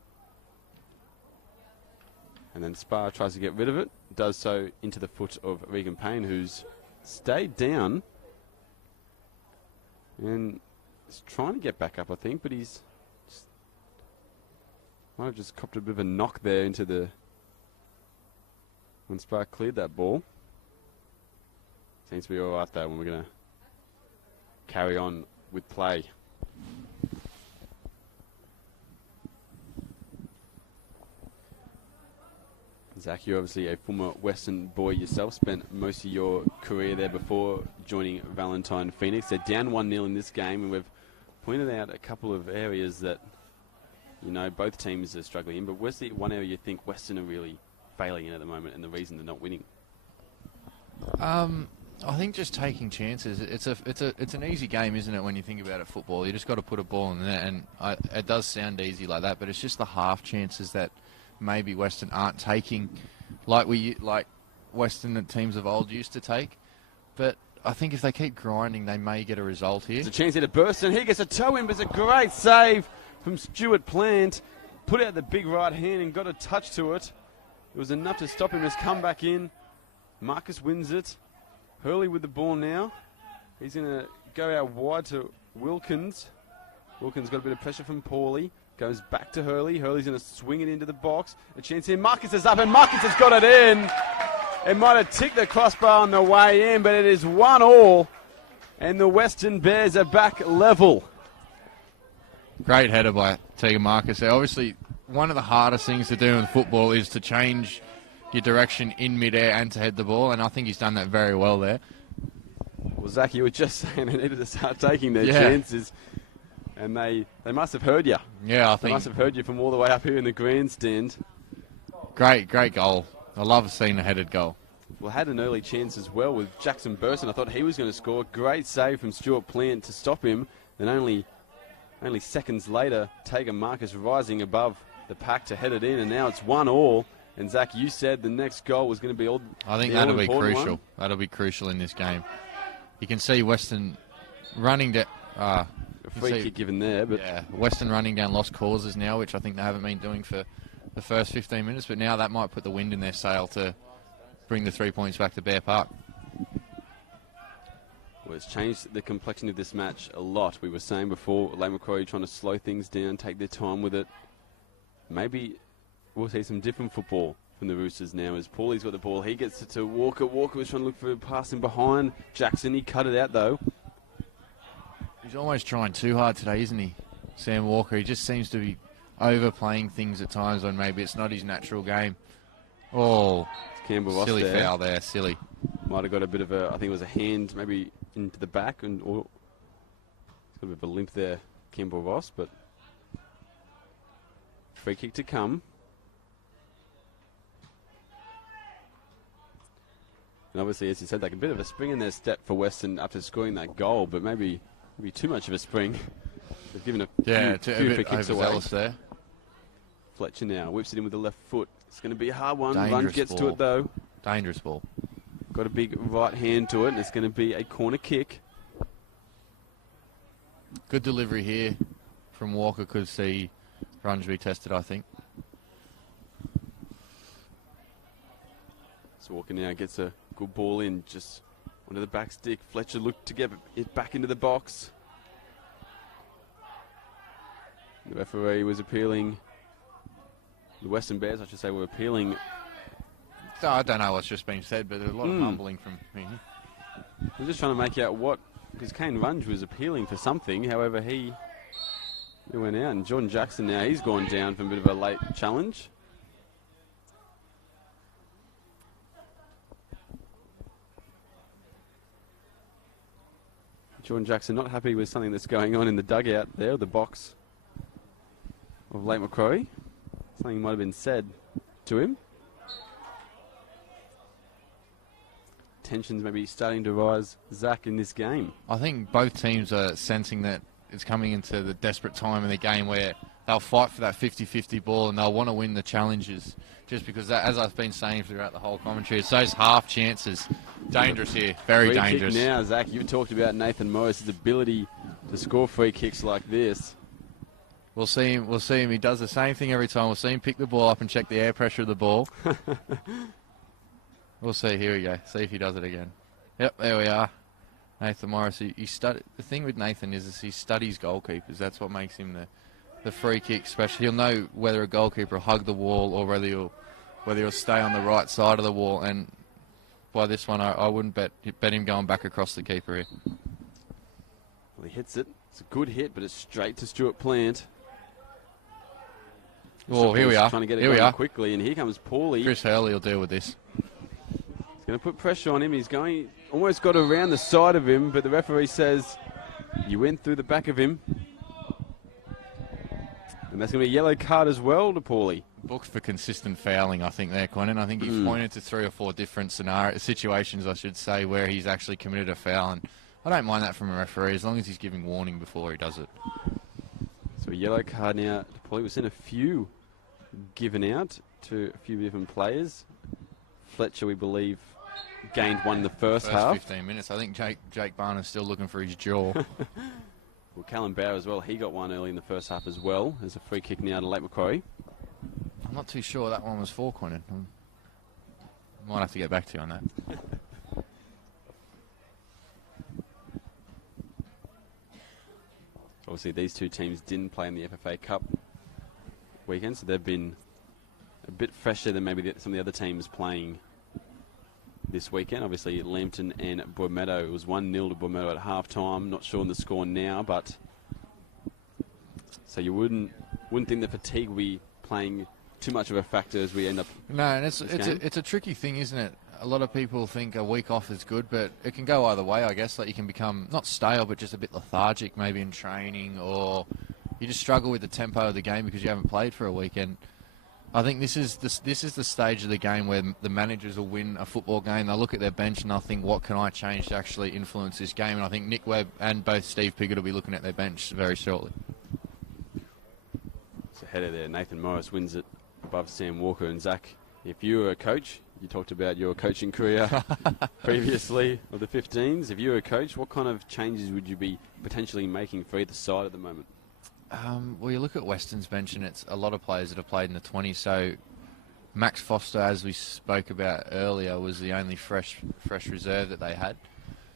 And then Spa tries to get rid of it. Does so into the foot of Regan Payne, who's stayed down and is trying to get back up, I think, but he's might have just copped a bit of a knock there into the when Spa cleared that ball. Seems to be all right though when we're going to carry on with play. Zach, you're obviously a former Weston boy yourself, spent most of your career there before joining Valentine Phoenix. They're down 1-0 in this game, and we've pointed out a couple of areas that, you know, both teams are struggling in, but where's the one area you think Weston are really failing in at the moment and the reason they're not winning? I think just taking chances. It's an easy game, isn't it? When you think about it, football, you just got to put a ball in there, and it does sound easy like that, but it's just the half chances that maybe Weston aren't taking, like Weston and teams of old used to take. But I think if they keep grinding, they may get a result here. There's a chance here to burst, and he gets a toe in, but it's a great save from Stuart Plant. Put out the big right hand and got a touch to it. It was enough to stop him. Has come back in. Marcus wins it. Hurley with the ball now. He's going to go out wide to Wilkins. Wilkins got a bit of pressure from Paulie. Goes back to Hurley. Hurley's going to swing it into the box. A chance here. Marcus is up, and Marcus has got it in. It might have ticked the crossbar on the way in, but it is 1-1. And the Western Bears are back level. Great header by Tegan Marcus there. Obviously, one of the hardest things to do in football is to change your direction in midair and to head the ball, and I think he's done that very well there. Well, Zach, you were just saying they needed to start taking their chances, and they must have heard you. Yeah, I think they must have heard you from all the way up here in the grandstand. Great goal. I love seeing a headed goal. Well, had an early chance as well with Jackson Burson. I thought he was going to score. Great save from Stuart Plant to stop him. Then only seconds later, Tegan Marcus rising above the pack to head it in, and now it's 1-1. And Zach, you said the next goal was going to be all. I think that'll be crucial. One. That'll be crucial in this game. You can see Weston running down. A free kick given there, but yeah, Weston running down lost causes now, which I think they haven't been doing for the first 15 minutes. But now that might put the wind in their sail to bring the 3 points back to Bear Park. Well, it's changed the complexion of this match a lot. We were saying before, Lake Macquarie trying to slow things down, take their time with it. Maybe we'll see some different football from the Roosters now as Paulie's got the ball. He gets it to Walker. Walker was trying to look for a pass in behind Jackson. He cut it out, though. He's almost trying too hard today, isn't he, Sam Walker? He just seems to be overplaying things at times when maybe it's not his natural game. Oh, Campbell Ross silly there. Foul there, silly. Might have got a bit of a, I think it was a hand maybe into the back, or he's got a bit of a limp there, Campbell Ross, but free kick to come. And obviously, as you said, like a bit of a spring in their step for Weston after scoring that goal, but maybe too much of a spring. They've given a few free kicks away. There. Fletcher now whips it in with the left foot. It's going to be a hard one. Dangerous Runge gets ball. to it, though. Dangerous ball. Got a big right hand to it, and it's going to be a corner kick. Good delivery here from Walker. Could see Runge be tested, I think. So Walker now gets a good ball in, just onto the back stick. Fletcher looked to get it back into the box. The referee was appealing. The Western Bears, I should say, were appealing. So I don't know what's just been said, but there's a lot of mumbling from me. I'm just trying to make out what, because Kane Runge was appealing for something. However, he went out, and Jordan Jackson now, he's gone down from a bit of a late challenge. Jordan Jackson not happy with something that's going on in the dugout there, the box of Lake Macquarie. Something might have been said to him. Tensions maybe starting to rise, Zach, in this game. I think both teams are sensing that it's coming into the desperate time in the game where they'll fight for that 50-50 ball and they'll want to win the challenges. Just because, that, as I've been saying throughout the whole commentary, it's those half chances. Dangerous here, very dangerous. Kick now, Zach, you talked about Nathan Morris's ability to score free kicks like this. We'll see him. We'll see him. He does the same thing every time. We'll see him pick the ball up and check the air pressure of the ball. We'll see. Here we go. See if he does it again. Yep, there we are. Nathan Morris. He the thing with Nathan is he studies goalkeepers. That's what makes him the free kick special. He'll know whether a goalkeeper will hug the wall or whether he'll stay on the right side of the wall. And by this one, I wouldn't bet him going back across the keeper here. Well, he hits it. It's a good hit, but it's straight to Stuart Plant. Oh, here we are. Trying to get it here we are. Quickly, and here comes Paulie. Chris Hurley will deal with this. He's going to put pressure on him. He's going, almost got around the side of him, but the referee says you went through the back of him. And that's going to be a yellow card as well to Paulie. booked for consistent fouling, I think, there, Quentin. I think he's pointed to 3 or 4 different situations, I should say, where he's actually committed a foul. And I don't mind that from a referee, as long as he's giving warning before he does it. So a yellow card now. We've seen a few given out to a few different players. Fletcher, we believe, gained one in the first half. 15 minutes. I think Jake Barner's still looking for his jaw. Well, Callum Bauer as well. He got one early in the first half as well. There's a free kick now to Lake Macquarie. I'm not too sure that one was for Quentin. Might have to get back to you on that. Obviously, these two teams didn't play in the FFA Cup weekend, so they've been a bit fresher than maybe some of the other teams playing this weekend. Obviously, Lambton and Broadmeadow. It was 1-0 to Broadmeadow at half-time. Not sure on the score now, but so you wouldn't think the fatigue will be playing too much of a factor as we end up. No, and it's a tricky thing, isn't it? A lot of people think a week off is good, but it can go either way, I guess. Like, you can become not stale, but just a bit lethargic, maybe in training, or you just struggle with the tempo of the game because you haven't played for a weekend. I think this is the stage of the game where the managers will win a football game. They'll look at their bench and they'll think, what can I change to actually influence this game? And I think Nick Webb and both Steve Piggott will be looking at their bench very shortly. It's ahead of there. Nathan Morris wins it above Sam Walker. And Zach, if you were a coach, you talked about your coaching career previously of the 15s. If you were a coach, what kind of changes would you be potentially making for either side at the moment? Well, you look at Weston's bench, and it's a lot of players that have played in the 20s. So Max Foster, as we spoke about earlier, was the only fresh reserve that they had.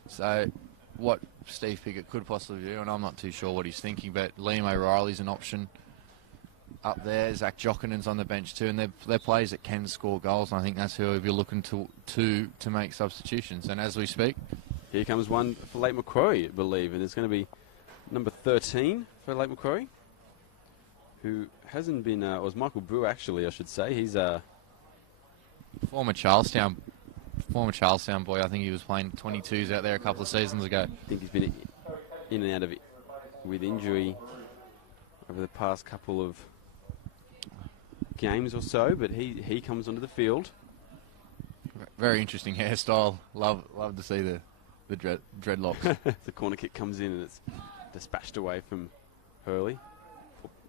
So what Steve Piggott could possibly do, and I'm not too sure what he's thinking, but Liam O'Reilly's an option up there. Zach Jockinen's on the bench too, and they're players that can score goals, and I think that's who you're looking to make substitutions. And as we speak, here comes one for Lake Macquarie, I believe, and it's going to be number 13 for Lake Macquarie, who hasn't been, was Michael Brewer, actually, I should say. He's a former Charlestown boy. I think he was playing 22s out there a couple of seasons ago. I think he's been in and out of it with injury over the past couple of games or so, but he comes onto the field. Very interesting hairstyle. Love to see the dreadlocks. The corner kick comes in and it's dispatched away from Hurley.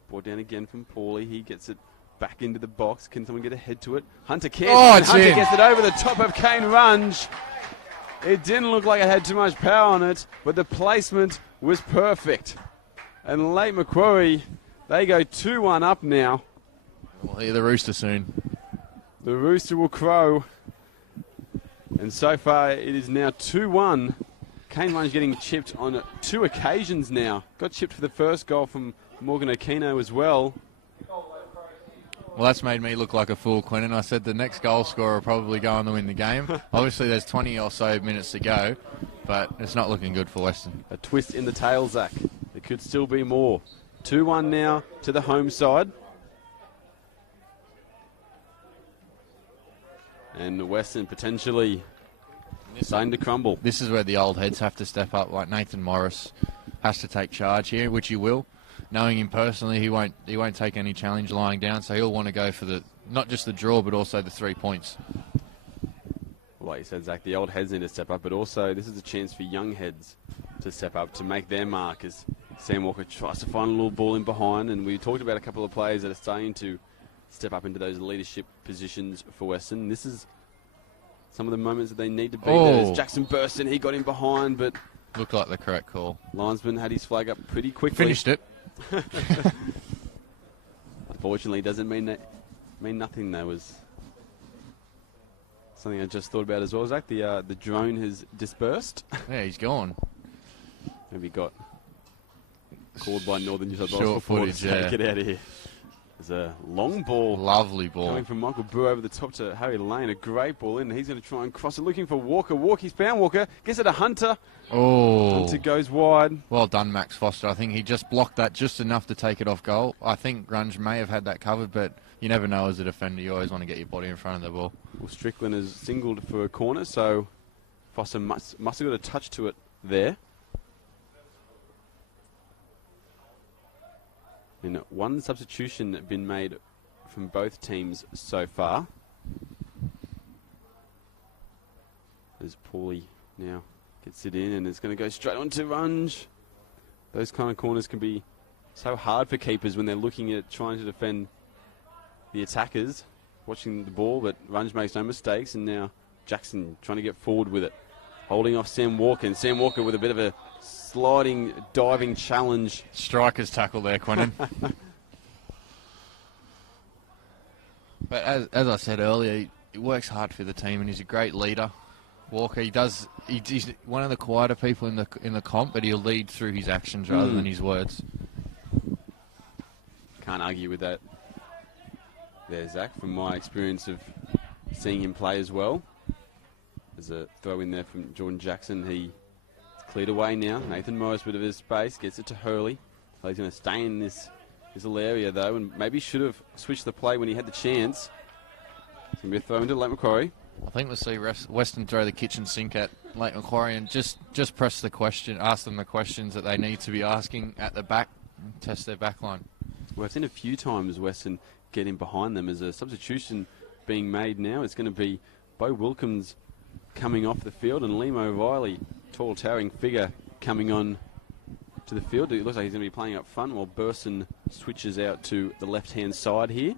Brought down again from Paulie. He gets it back into the box. Can someone get a head to it? Hunter can. Oh, Hunter gets it over the top of Kane Runge. It didn't look like it had too much power on it, but the placement was perfect. And Lake Macquarie, they go 2-1 up now. We'll hear the rooster soon. The rooster will crow. And so far, it is now 2-1. Kane Runge getting chipped on 2 occasions now. Got chipped for the first goal from Morgan Aquino as well. Well, that's made me look like a fool, Quentin. I said the next goal scorer will probably go on to win the game. Obviously, there's 20 or so minutes to go, but it's not looking good for Weston. A twist in the tail, Zach. There could still be more. 2-1 now to the home side. And Weston potentially starting to crumble. This is where the old heads have to step up, like Nathan Morris has to take charge here, which he will. Knowing him personally, he won't take any challenge lying down, so he'll want to go for not just the draw, but also the 3 points. Like you said, Zach, the old heads need to step up, but also this is a chance for young heads to step up, to make their mark as Sam Walker tries to find a little ball in behind. And we talked about a couple of players that are starting to step up into those leadership positions for Weston. This is some of the moments that they need to be. There's Jackson Burston, he got in behind, but looked like the correct call. Linesman had his flag up pretty quickly. Finished it. Unfortunately, doesn't mean nothing. That was something I just thought about as well, Zach. The drone has dispersed. Yeah, he's gone. Maybe got called by Northern New South Wales Short footage, to take it out of here. There's a long ball. Lovely ball. Coming from Michael Brewer over the top to Harry Lane. A great ball in. He's going to try and cross it, looking for Walker. He's found Walker. Gets it to Hunter. Oh. Hunter goes wide. Well done, Max Foster. I think he just blocked that just enough to take it off goal. I think Runge may have had that covered, but you never know as a defender. You always want to get your body in front of the ball. Well, Strickland has singled for a corner, so Foster must have got a touch to it there. And one substitution been made from both teams so far. As Paulie now gets it in, and it's going to go straight on to Runge. Those kind of corners can be so hard for keepers when they're looking at trying to defend the attackers, watching the ball, but Runge makes no mistakes, and now Jackson trying to get forward with it. Holding off Sam Walker, and Sam Walker with a bit of a sliding, diving challenge. Striker's tackle there, Quentin. But as I said earlier, he works hard for the team, and he's a great leader. Walker, he's one of the quieter people in the comp, but he'll lead through his actions rather than his words. Can't argue with that there, Zach, from my experience of seeing him play as well. There's a throw in there from Jordan Jackson. He's cleared away now. Nathan Morris, bit of his space, gets it to Hurley. So he's going to stay in this little area, though, and maybe should have switched the play when he had the chance. It's going to be a throw into Lake Macquarie. I think we'll see Weston throw the kitchen sink at Lake Macquarie and just press the question, ask them the questions that they need to be asking at the back, and test their back line. Well, I've seen a few times Weston get in behind them. As a substitution being made now, it's going to be Bo Wilkins coming off the field and Liam O'Reilly, tall towering figure, coming on to the field. It looks like he's going to be playing up front while Burson switches out to the left-hand side here.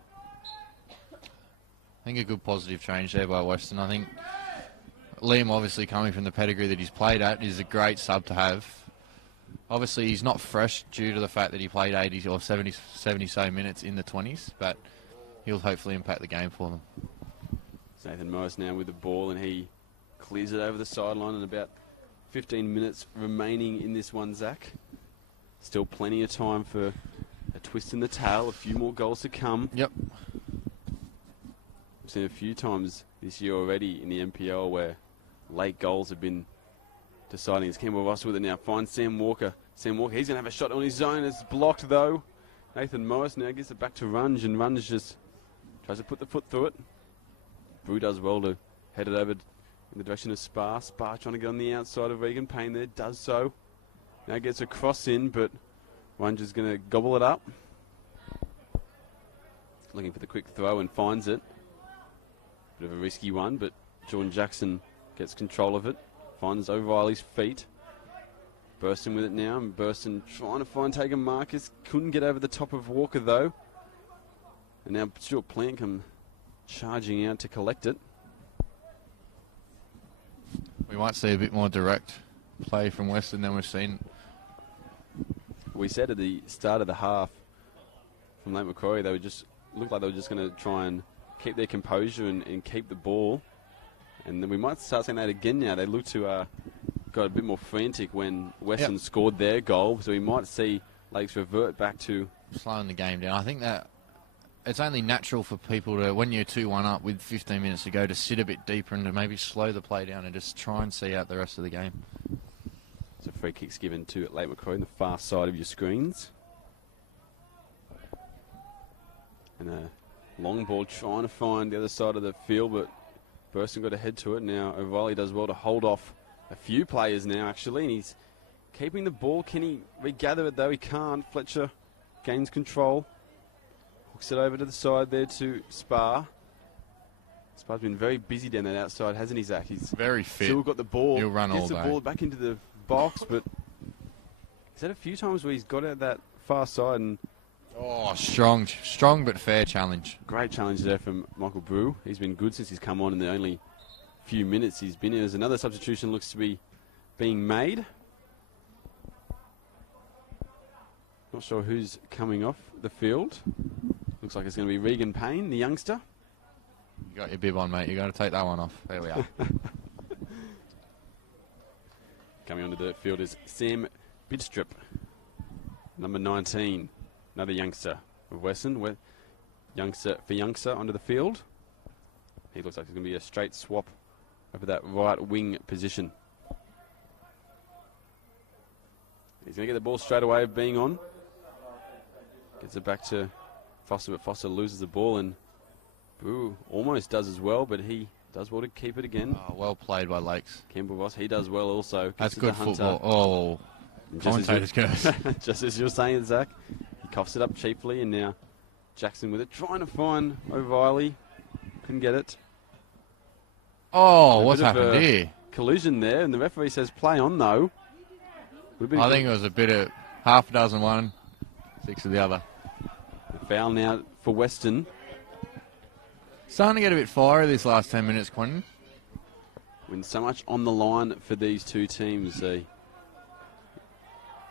I think a good positive change there by Weston. I think Liam, obviously coming from the pedigree that he's played at, is a great sub to have. Obviously, he's not fresh due to the fact that he played 80 or 70 so minutes in the 20s, but he'll hopefully impact the game for them. Nathan Morris now with the ball, and he clears it over the sideline, and about 15 minutes remaining in this one, Zach. Still plenty of time for a twist in the tail, a few more goals to come. Yep. We've seen a few times this year already in the NPL where late goals have been deciding. It's Campbell Ross with it now. Finds Sam Walker. Sam Walker, he's going to have a shot on his own. It's blocked, though. Nathan Morris now gets it back to Runge, and Runge just tries to put the foot through it. Brew does well to head it over in the direction of Spar. Spar trying to get on the outside of Regan Payne there. Does so. Now gets a cross in, but Runge is going to gobble it up. Looking for the quick throw and finds it. Bit of a risky one, but Jordan Jackson gets control of it. Finds O'Reilly's feet. Burson with it now, and Burson trying to find Tagan Marcus. Couldn't get over the top of Walker, though. And now Stuart Plant come charging out to collect it. We might see a bit more direct play from Weston than we've seen. We said at the start of the half from Lake Macquarie, they would just looked like they were just going to try and keep their composure and keep the ball. And then we might start saying that again now. They look to got a bit more frantic when Weston scored their goal. So we might see Lakes revert back to slowing the game down. I think that it's only natural for people to, when you're 2-1 up with 15 minutes to go, to sit a bit deeper and to maybe slow the play down and just try and see out the rest of the game. So free kicks given to Lake Macquarie on the far side of your screens. And a long ball trying to find the other side of the field, but Burson got to head to it. Now O'Reilly does well to hold off a few players now, actually, and he's keeping the ball. Can he regather it, though? He can't. Fletcher gains control. Hooks it over to the side there to Spar. Spar's been very busy down that outside, hasn't he, Zach? He's very fit. Still got the ball. He'll run all day. Gets the ball back into the box, but he's had a few times where he's got out that far side and... Oh, strong but fair challenge. Great challenge there from Michael Brew. He's been good since he's come on in the only few minutes he's been in. There's another substitution looks to be being made. Not sure who's coming off the field. Looks like it's going to be Regan Payne, the youngster. You got your bib on, mate. You got to take that one off. There we are. Coming onto the field is Sam Bidstrup, number 19. Another youngster of Weston. Youngster onto the field. He looks like it's going to be a straight swap over that right wing position. He's going to get the ball straight away of being on. Gets it back to Foster, but Foster loses the ball, and Brew almost does as well, but he does well to keep it again. Oh, well played by Lakes. Campbell Ross, he does well also. That's good football. Oh, commentator's curse. Just as you're saying, Zach. He coughs it up cheaply, and now Jackson with it, trying to find O'Reilly. Couldn't get it. Oh, what's happened here? Collision there, and the referee says play on, though. I think it was a bit of half a dozen one, 6 of the other. The foul now for Weston. Starting to get a bit fiery this last 10 minutes, Quentin. When so much on the line for these two teams. A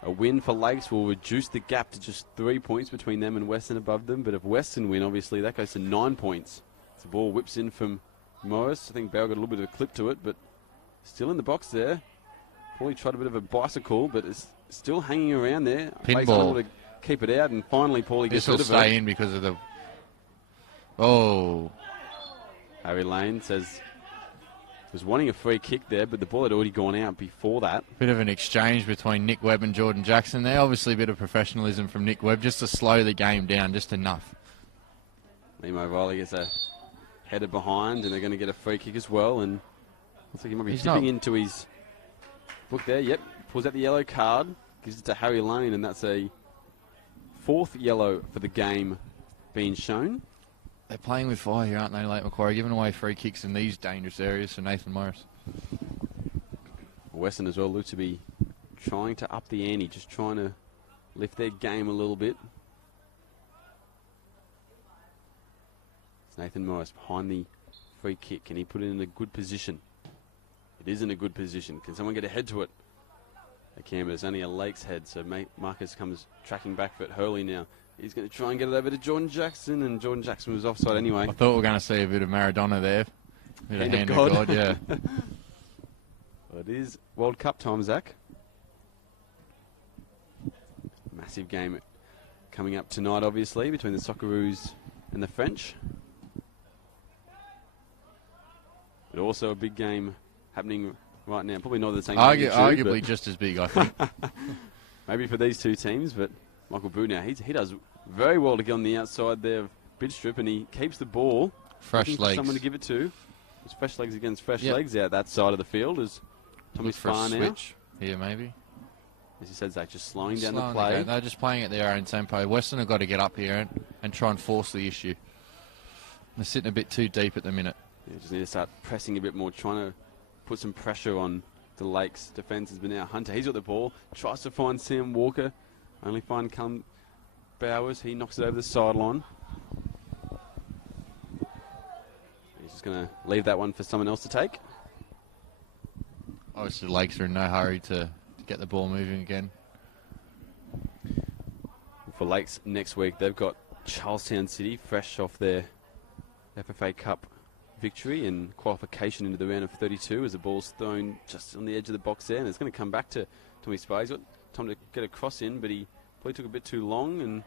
win for Lakes will reduce the gap to just 3 points between them and Weston above them. But if Weston win, obviously, that goes to 9 points. The ball whips in from Morris. I think Bell got a little bit of a clip to it, but still in the box there. Paulie tried a bit of a bicycle, but it's still hanging around there. Lakes unable to keep it out, and finally Paulie gets rid of it. This will stay in because of the... Oh. Harry Lane says... was wanting a free kick there, but the ball had already gone out before that. Bit of an exchange between Nick Webb and Jordan Jackson there. Obviously a bit of professionalism from Nick Webb just to slow the game down just enough. Liam O'Reilly gets a header behind, and they're going to get a free kick as well. And looks like he might be dipping into his book there. Yep, pulls out the yellow card, gives it to Harry Lane, and that's a 4th yellow for the game being shown. They're playing with fire here, aren't they, Lake Macquarie? Giving away free kicks in these dangerous areas for Nathan Morris. Weston as well look to be trying to up the ante, just trying to lift their game a little bit. It's Nathan Morris behind the free kick. Can he put it in a good position? It is in a good position. Can someone get a head to it? They can, but it's only a Lakes head, so Marcus comes tracking back for it. Hurley now. He's going to try and get it over to Jordan Jackson, and Jordan Jackson was offside anyway. I thought we were going to see a bit of Maradona there. A bit of hand of God, yeah. Well, it is World Cup time, Zach. Massive game coming up tonight, obviously, between the Socceroos and the French. But also a big game happening right now. Probably not the same magnitude, arguably just as big, I think. Maybe for these two teams, but Michael Boo now, he does very well to get on the outside there of Bidstrup, and he keeps the ball. Fresh legs. Someone to give it to. It's fresh legs against fresh legs out that side of the field as Tommy's far now. Switch here, maybe. As you said, Zach, just slowing down the play. They're just playing at their own tempo. Weston have got to get up here and try and force the issue. They're sitting a bit too deep at the minute. Yeah, just need to start pressing a bit more, trying to put some pressure on the Lakes defence. Has been now Hunter. He's got the ball, tries to find Sam Walker, only find Callum Bowers. He knocks it over the sideline. He's just going to leave that one for someone else to take. Obviously, the Lakes are in no hurry to get the ball moving again. For Lakes next week, they've got Charlestown City fresh off their FFA Cup victory and qualification into the round of 32 as the ball's thrown just on the edge of the box there, and it's going to come back to Tommy Spade. He's got time to get a cross in, but he probably took a bit too long, and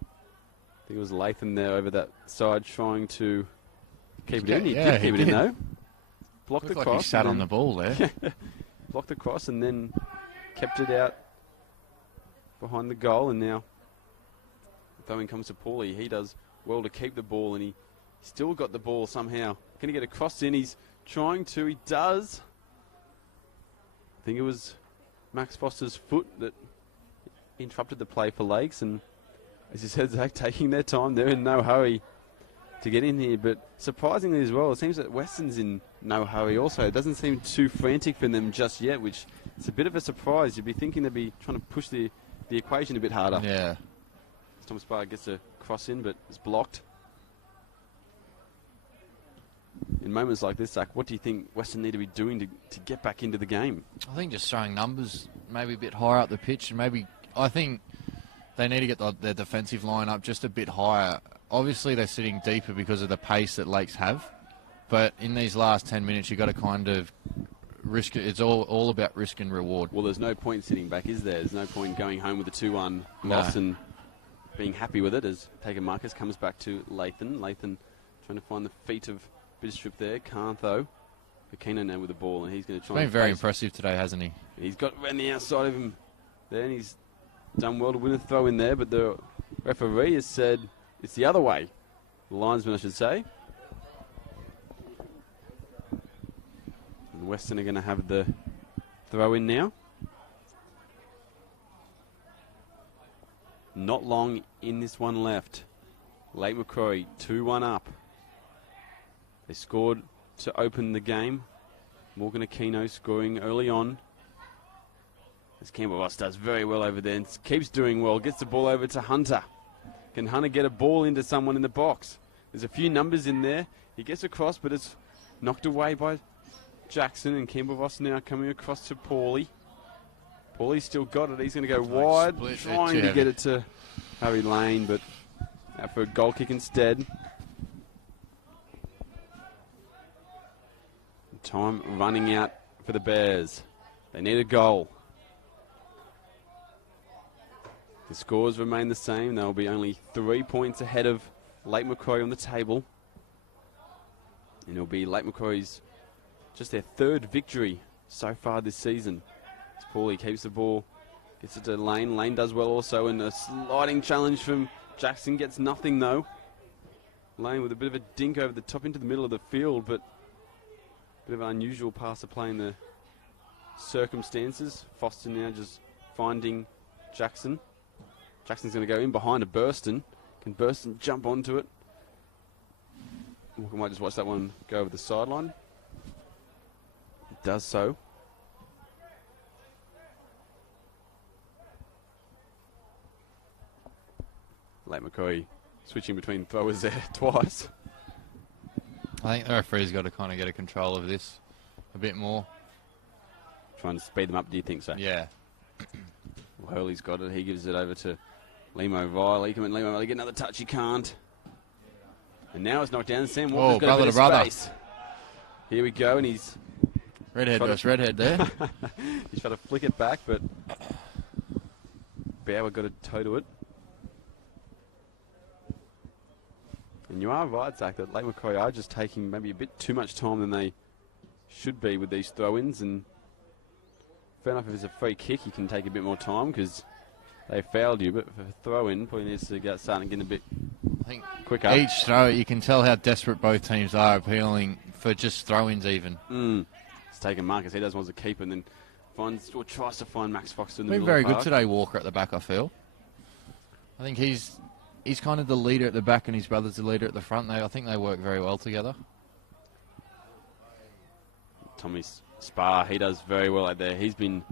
I think it was Latham there over that side trying to keep it in. He did keep it in though. Blocked the cross. Like he sat on the ball there. Blocked the cross and then kept it out behind the goal, and now throwing comes to Paulie. He does well to keep the ball, and he still got the ball somehow. Can he get a cross in? He's trying to. He does. I think it was Max Foster's foot that interrupted the play for Lakes, and as you said, Zach, taking their time. They're in no hurry to get in here, but surprisingly as well, it seems that Weston's in no hurry also. It doesn't seem too frantic for them just yet, which is a bit of a surprise. You'd be thinking they'd be trying to push the equation a bit harder. Yeah. Thomas Barr gets a cross in, but it's blocked. In moments like this, Zach, what do you think Weston need to be doing to get back into the game? I think just showing numbers, maybe a bit higher up the pitch, and maybe I think they need to get their defensive line up just a bit higher. Obviously, they're sitting deeper because of the pace that Lakes have, but in these last 10 minutes, you've got to kind of risk it. It's all about risk and reward. Well, there's no point sitting back, is there? There's no point going home with a 2-1 loss and being happy with it, as Taker Marcus comes back to Lathan. Lathan trying to find the feet of Bidstrup there. Can't, though. Aquino now with the ball, and he's going to try. He's been very impressive today, hasn't he? He's got around the outside of him there, and he's done well to win a throw in there, but the referee has said it's the other way. The linesman, I should say. And Weston are going to have the throw in now. Not long in this one left. Lake Macquarie 2-1 up. They scored to open the game. Morgan Aquino scoring early on. As Campbell Ross does very well over there and keeps doing well. Gets the ball over to Hunter. Can Hunter get a ball into someone in the box? There's a few numbers in there. He gets across, but it's knocked away by Jackson. And Campbell Ross now coming across to Paulie. Paulie's still got it. He's going to go wide, trying to get it to Harry Lane, but out for a goal kick instead. Time running out for the Bears. They need a goal. The scores remain the same. They'll be only 3 points ahead of Lake Macquarie on the table. And it'll be Lake Macquarie's just their third victory so far this season. As Paulie keeps the ball, gets it to Lane. Lane does well also, and a sliding challenge from Jackson. Gets nothing though. Lane with a bit of a dink over the top into the middle of the field, but a bit of an unusual pass to play in the circumstances. Foster now just finding Jackson. Jackson's going to go in behind a Burston. Can Burston jump onto it? We might just watch that one go over the sideline. It does so. Lake Macquarie switching between throwers there twice. I think the referee's got to kind of get a control of this a bit more. Trying to speed them up, do you think so? Yeah. Well, Hurley's got it. He gives it over to Limo Viley. Come on, Limo Viley, get another touch. He can't. And now it's knocked down. Sam Walker's got a bit of space. Here we go, and he's... Redhead versus redhead there. He's trying to flick it back, but Bauer got a toe to it. And you are right, Zach, that Lake Macquarie are just taking maybe a bit too much time than they should be with these throw-ins. And fair enough, if it's a free kick, you can take a bit more time because they fouled you. But for a throw-in, probably needs to get starting getting a bit quicker. Each throw, you can tell how desperate both teams are appealing for just throw-ins even. It's taken Marcus. He does want to keep and then finds or tries to find Max Fox in the Been middle very of the good park. today, Walker, at the back, I feel. I think he's kind of the leader at the back and his brother's the leader at the front. I think they work very well together. Tommy Spar, he does very well out there. He's been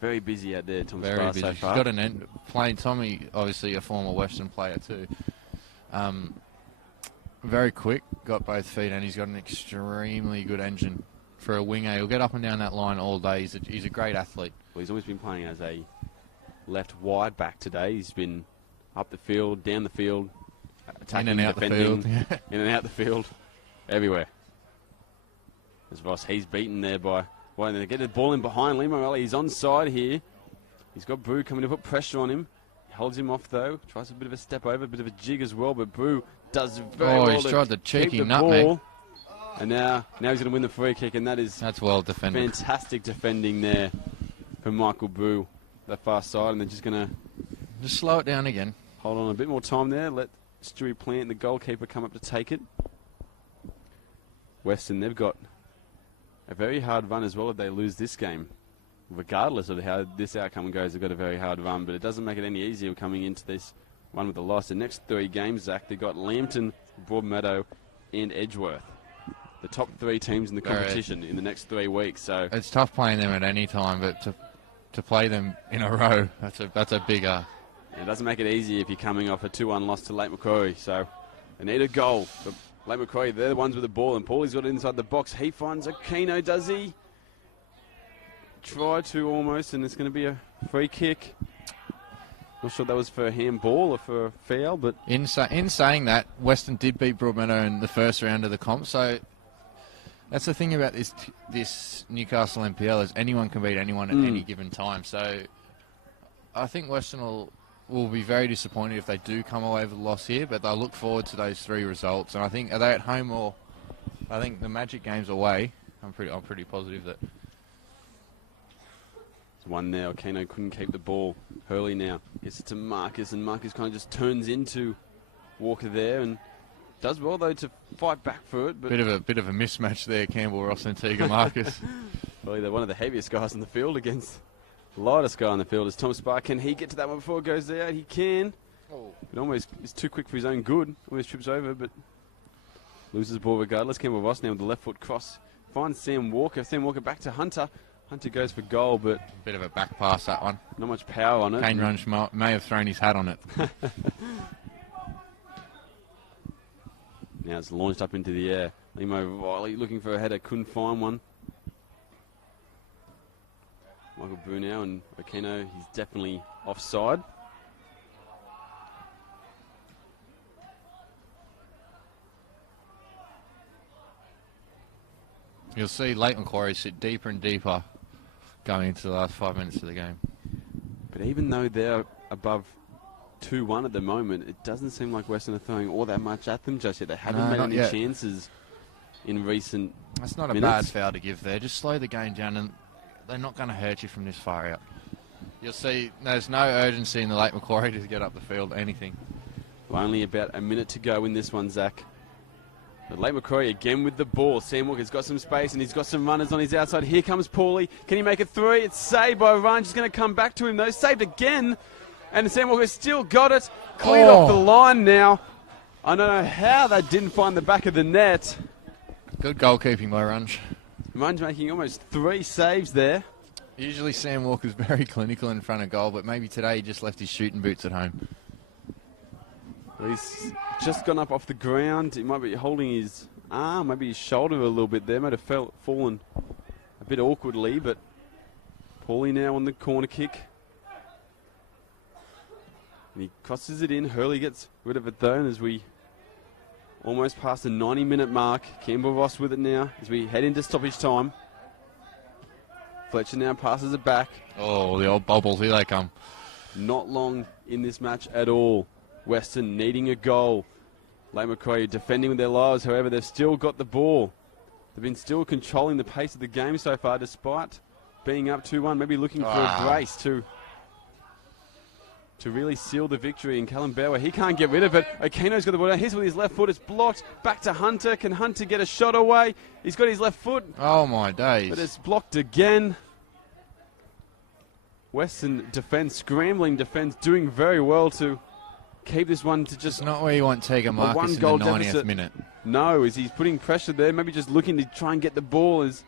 very busy out there, Tommy Spar, busy. so far. He's got an end. Playing Tommy, obviously a former Weston player too. Very quick, got both feet, and he's got an extremely good engine for a winger. He'll get up and down that line all day. He's a great athlete. Well, he's always been playing as a left wide back today. He's been up the field, down the field, attacking, in and out defending, the field. in and out the field, everywhere. As Ross, he's beaten there by... Well, they get the ball in behind Limo. He's onside here. He's got Brew coming to put pressure on him. He holds him off, though. Tries a bit of a step over, a bit of a jig as well, but Brew does very well. He's tried the cheeky keep the nutmeg. ball. And now he's going to win the free kick, and that's well defended. Fantastic defending there from Michael Brew, that far side, and they're just going to... Just slow it down again. Hold on a bit more time there. Let Stewie Plant, the goalkeeper, come up to take it. Weston, they've got a very hard run as well if they lose this game. Regardless of how this outcome goes, they've got a very hard run, but it doesn't make it any easier coming into this one with a loss. The next 3 games, Zach, they've got Lambton, Broadmeadow, and Edgeworth. The top 3 teams in the competition in the next 3 weeks. So it's tough playing them at any time, but to play them in a row, that's a bigger... It doesn't make it easy if you're coming off a 2-1 loss to Lake Macquarie. So they need a goal. But Lake Macquarie, they're the ones with the ball, and Paulie's got it inside the box. He finds Aquino, does he? Tried to almost, and it's going to be a free kick. Not sure that was for a handball or for a foul, but... In saying that, Weston did beat Broadmeadow in the first round of the comp, so that's the thing about this Newcastle NPL is anyone can beat anyone at any given time. So I think Weston will be very disappointed if they do come away with a loss here, but they'll look forward to those 3 results. And I think, are they at home or... I think the Magic game's away. I'm pretty positive that... There's one there. Aquino couldn't keep the ball. Hurley now gets it to Marcus, and Marcus kind of just turns into Walker there and does well, though, to fight back for it. But bit of a mismatch there, Campbell, Ross and Teague Marcus. Well, they're one of the heaviest guys in the field against the lightest guy on the field is Tom Spark. Can he get to that one before it goes out? He can. Oh. It almost is too quick for his own good. Almost trips over, but loses the ball regardless. Campbell Ross now with the left foot cross. Finds Sam Walker. Sam Walker back to Hunter. Hunter goes for goal, but Bit of a back pass, that one. not much power on it. Kane Runge may have thrown his hat on it. Now it's launched up into the air. Limo Riley looking for a header, couldn't find one. Michael Brunel and Aquino, he's definitely offside. You'll see late Macquarie sit deeper and deeper going into the last 5 minutes of the game. But even though they're above 2-1 at the moment, it doesn't seem like Weston are throwing all that much at them just yet. They haven't made not any yet. chances in recent That's not a minutes. bad foul to give there. Just slow the game down and they're not going to hurt you from this far out. You'll see there's no urgency in the late Macquarie to get up the field, anything. Well, only about a minute to go in this one, Zach. But late Macquarie again with the ball. Sam Walker's got some space and he's got some runners on his outside. Here comes Paulie. Can he make it three? It's saved by Runge. He's going to come back to him though. Saved again. And Sam Walker still got it. Cleared off the line now. I don't know how they didn't find the back of the net. Good goalkeeping by Runge. Runge making almost 3 saves there. Usually Sam Walker's very clinical in front of goal, but maybe today he just left his shooting boots at home. He's just gone up off the ground. He might be holding his arm, maybe his shoulder a little bit there. Might have fallen a bit awkwardly, but Paulie now on the corner kick. And he crosses it in. Hurley gets rid of it though, and as we almost past the 90-minute mark, Campbell Ross with it now as we head into stoppage time. Fletcher now passes it back. Oh, the old bubbles, here they come. Not long in this match at all. Weston needing a goal. Late Macquarie defending with their lives, however, they've still got the ball. They've been still controlling the pace of the game so far, despite being up 2-1, maybe looking for a brace to really seal the victory. And Callum Bauer, he can't get rid of it. Aquino's got the ball down. He's with his left foot. It's blocked. Back to Hunter. Can Hunter get a shot away? He's got his left foot. Oh, my days. But it's blocked again. Weston defense, scrambling defense, doing very well to keep this one to just... It's not where you want Tegan Marcus in the 90th minute. No, as he's putting pressure there, maybe just looking to try and get the ball as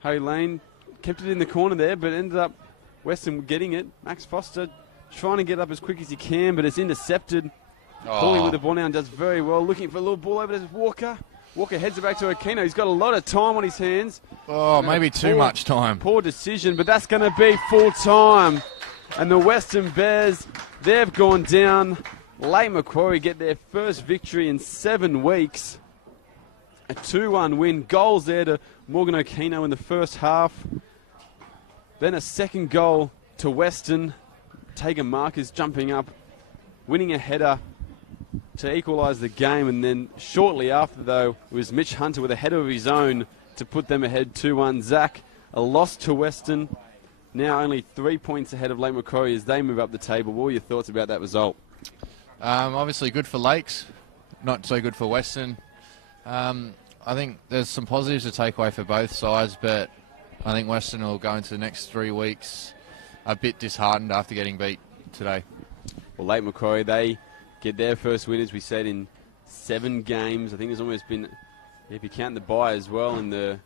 Harry Lane kept it in the corner there, but ended up Weston getting it. Max Foster trying to get up as quick as he can, but it's intercepted. Paulie with the ball now and does very well. Looking for a little ball over to Walker. Walker heads it back to Aquino. He's got a lot of time on his hands. Oh, maybe too much time. Poor decision, but that's going to be full time. And the Western Bears, they've gone down. Late Macquarie get their first victory in 7 weeks. A 2-1 win. Goals there to Morgan Aquino in the first half. Then a second goal to Weston. Tegan Marcus jumping up, winning a header to equalise the game. And then shortly after, though, it was Mitch Hunter with a header of his own to put them ahead 2-1. Zach, a loss to Weston. Now only 3 points ahead of Lake Macquarie as they move up the table. What were your thoughts about that result? Obviously good for Lakes, not so good for Weston. I think there's some positives to take away for both sides, but I think Weston will go into the next 3 weeks a bit disheartened after getting beat today. Well, Lake Macquarie, they get their first win, as we said, in 7 games. I think there's almost been, if you count the bye as well, in the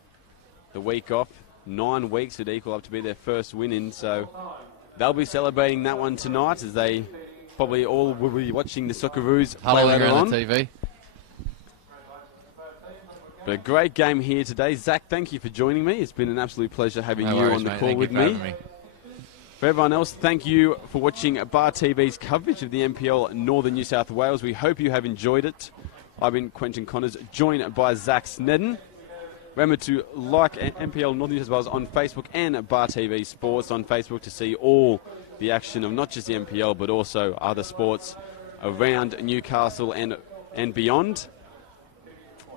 week off, 9 weeks would equal up to be their first win in. So they'll be celebrating that one tonight as they probably all will be watching the Socceroos play later on. The TV. But a great game here today. Zach, thank you for joining me. It's been an absolute pleasure having you on the call with me. For everyone else, thank you for watching Bar TV's coverage of the NPL Northern New South Wales. We hope you have enjoyed it. I've been Quentin Connors, joined by Zach Snedden. Remember to like NPL Northern New South Wales on Facebook and Bar TV Sports on Facebook to see all the action of not just the NPL but also other sports around Newcastle and beyond.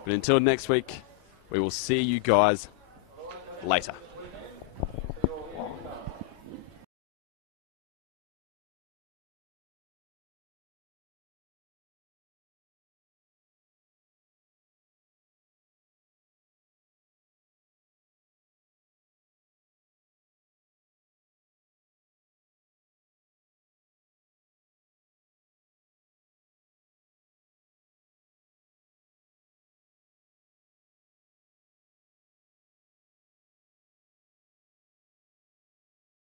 But until next week, we will see you guys later.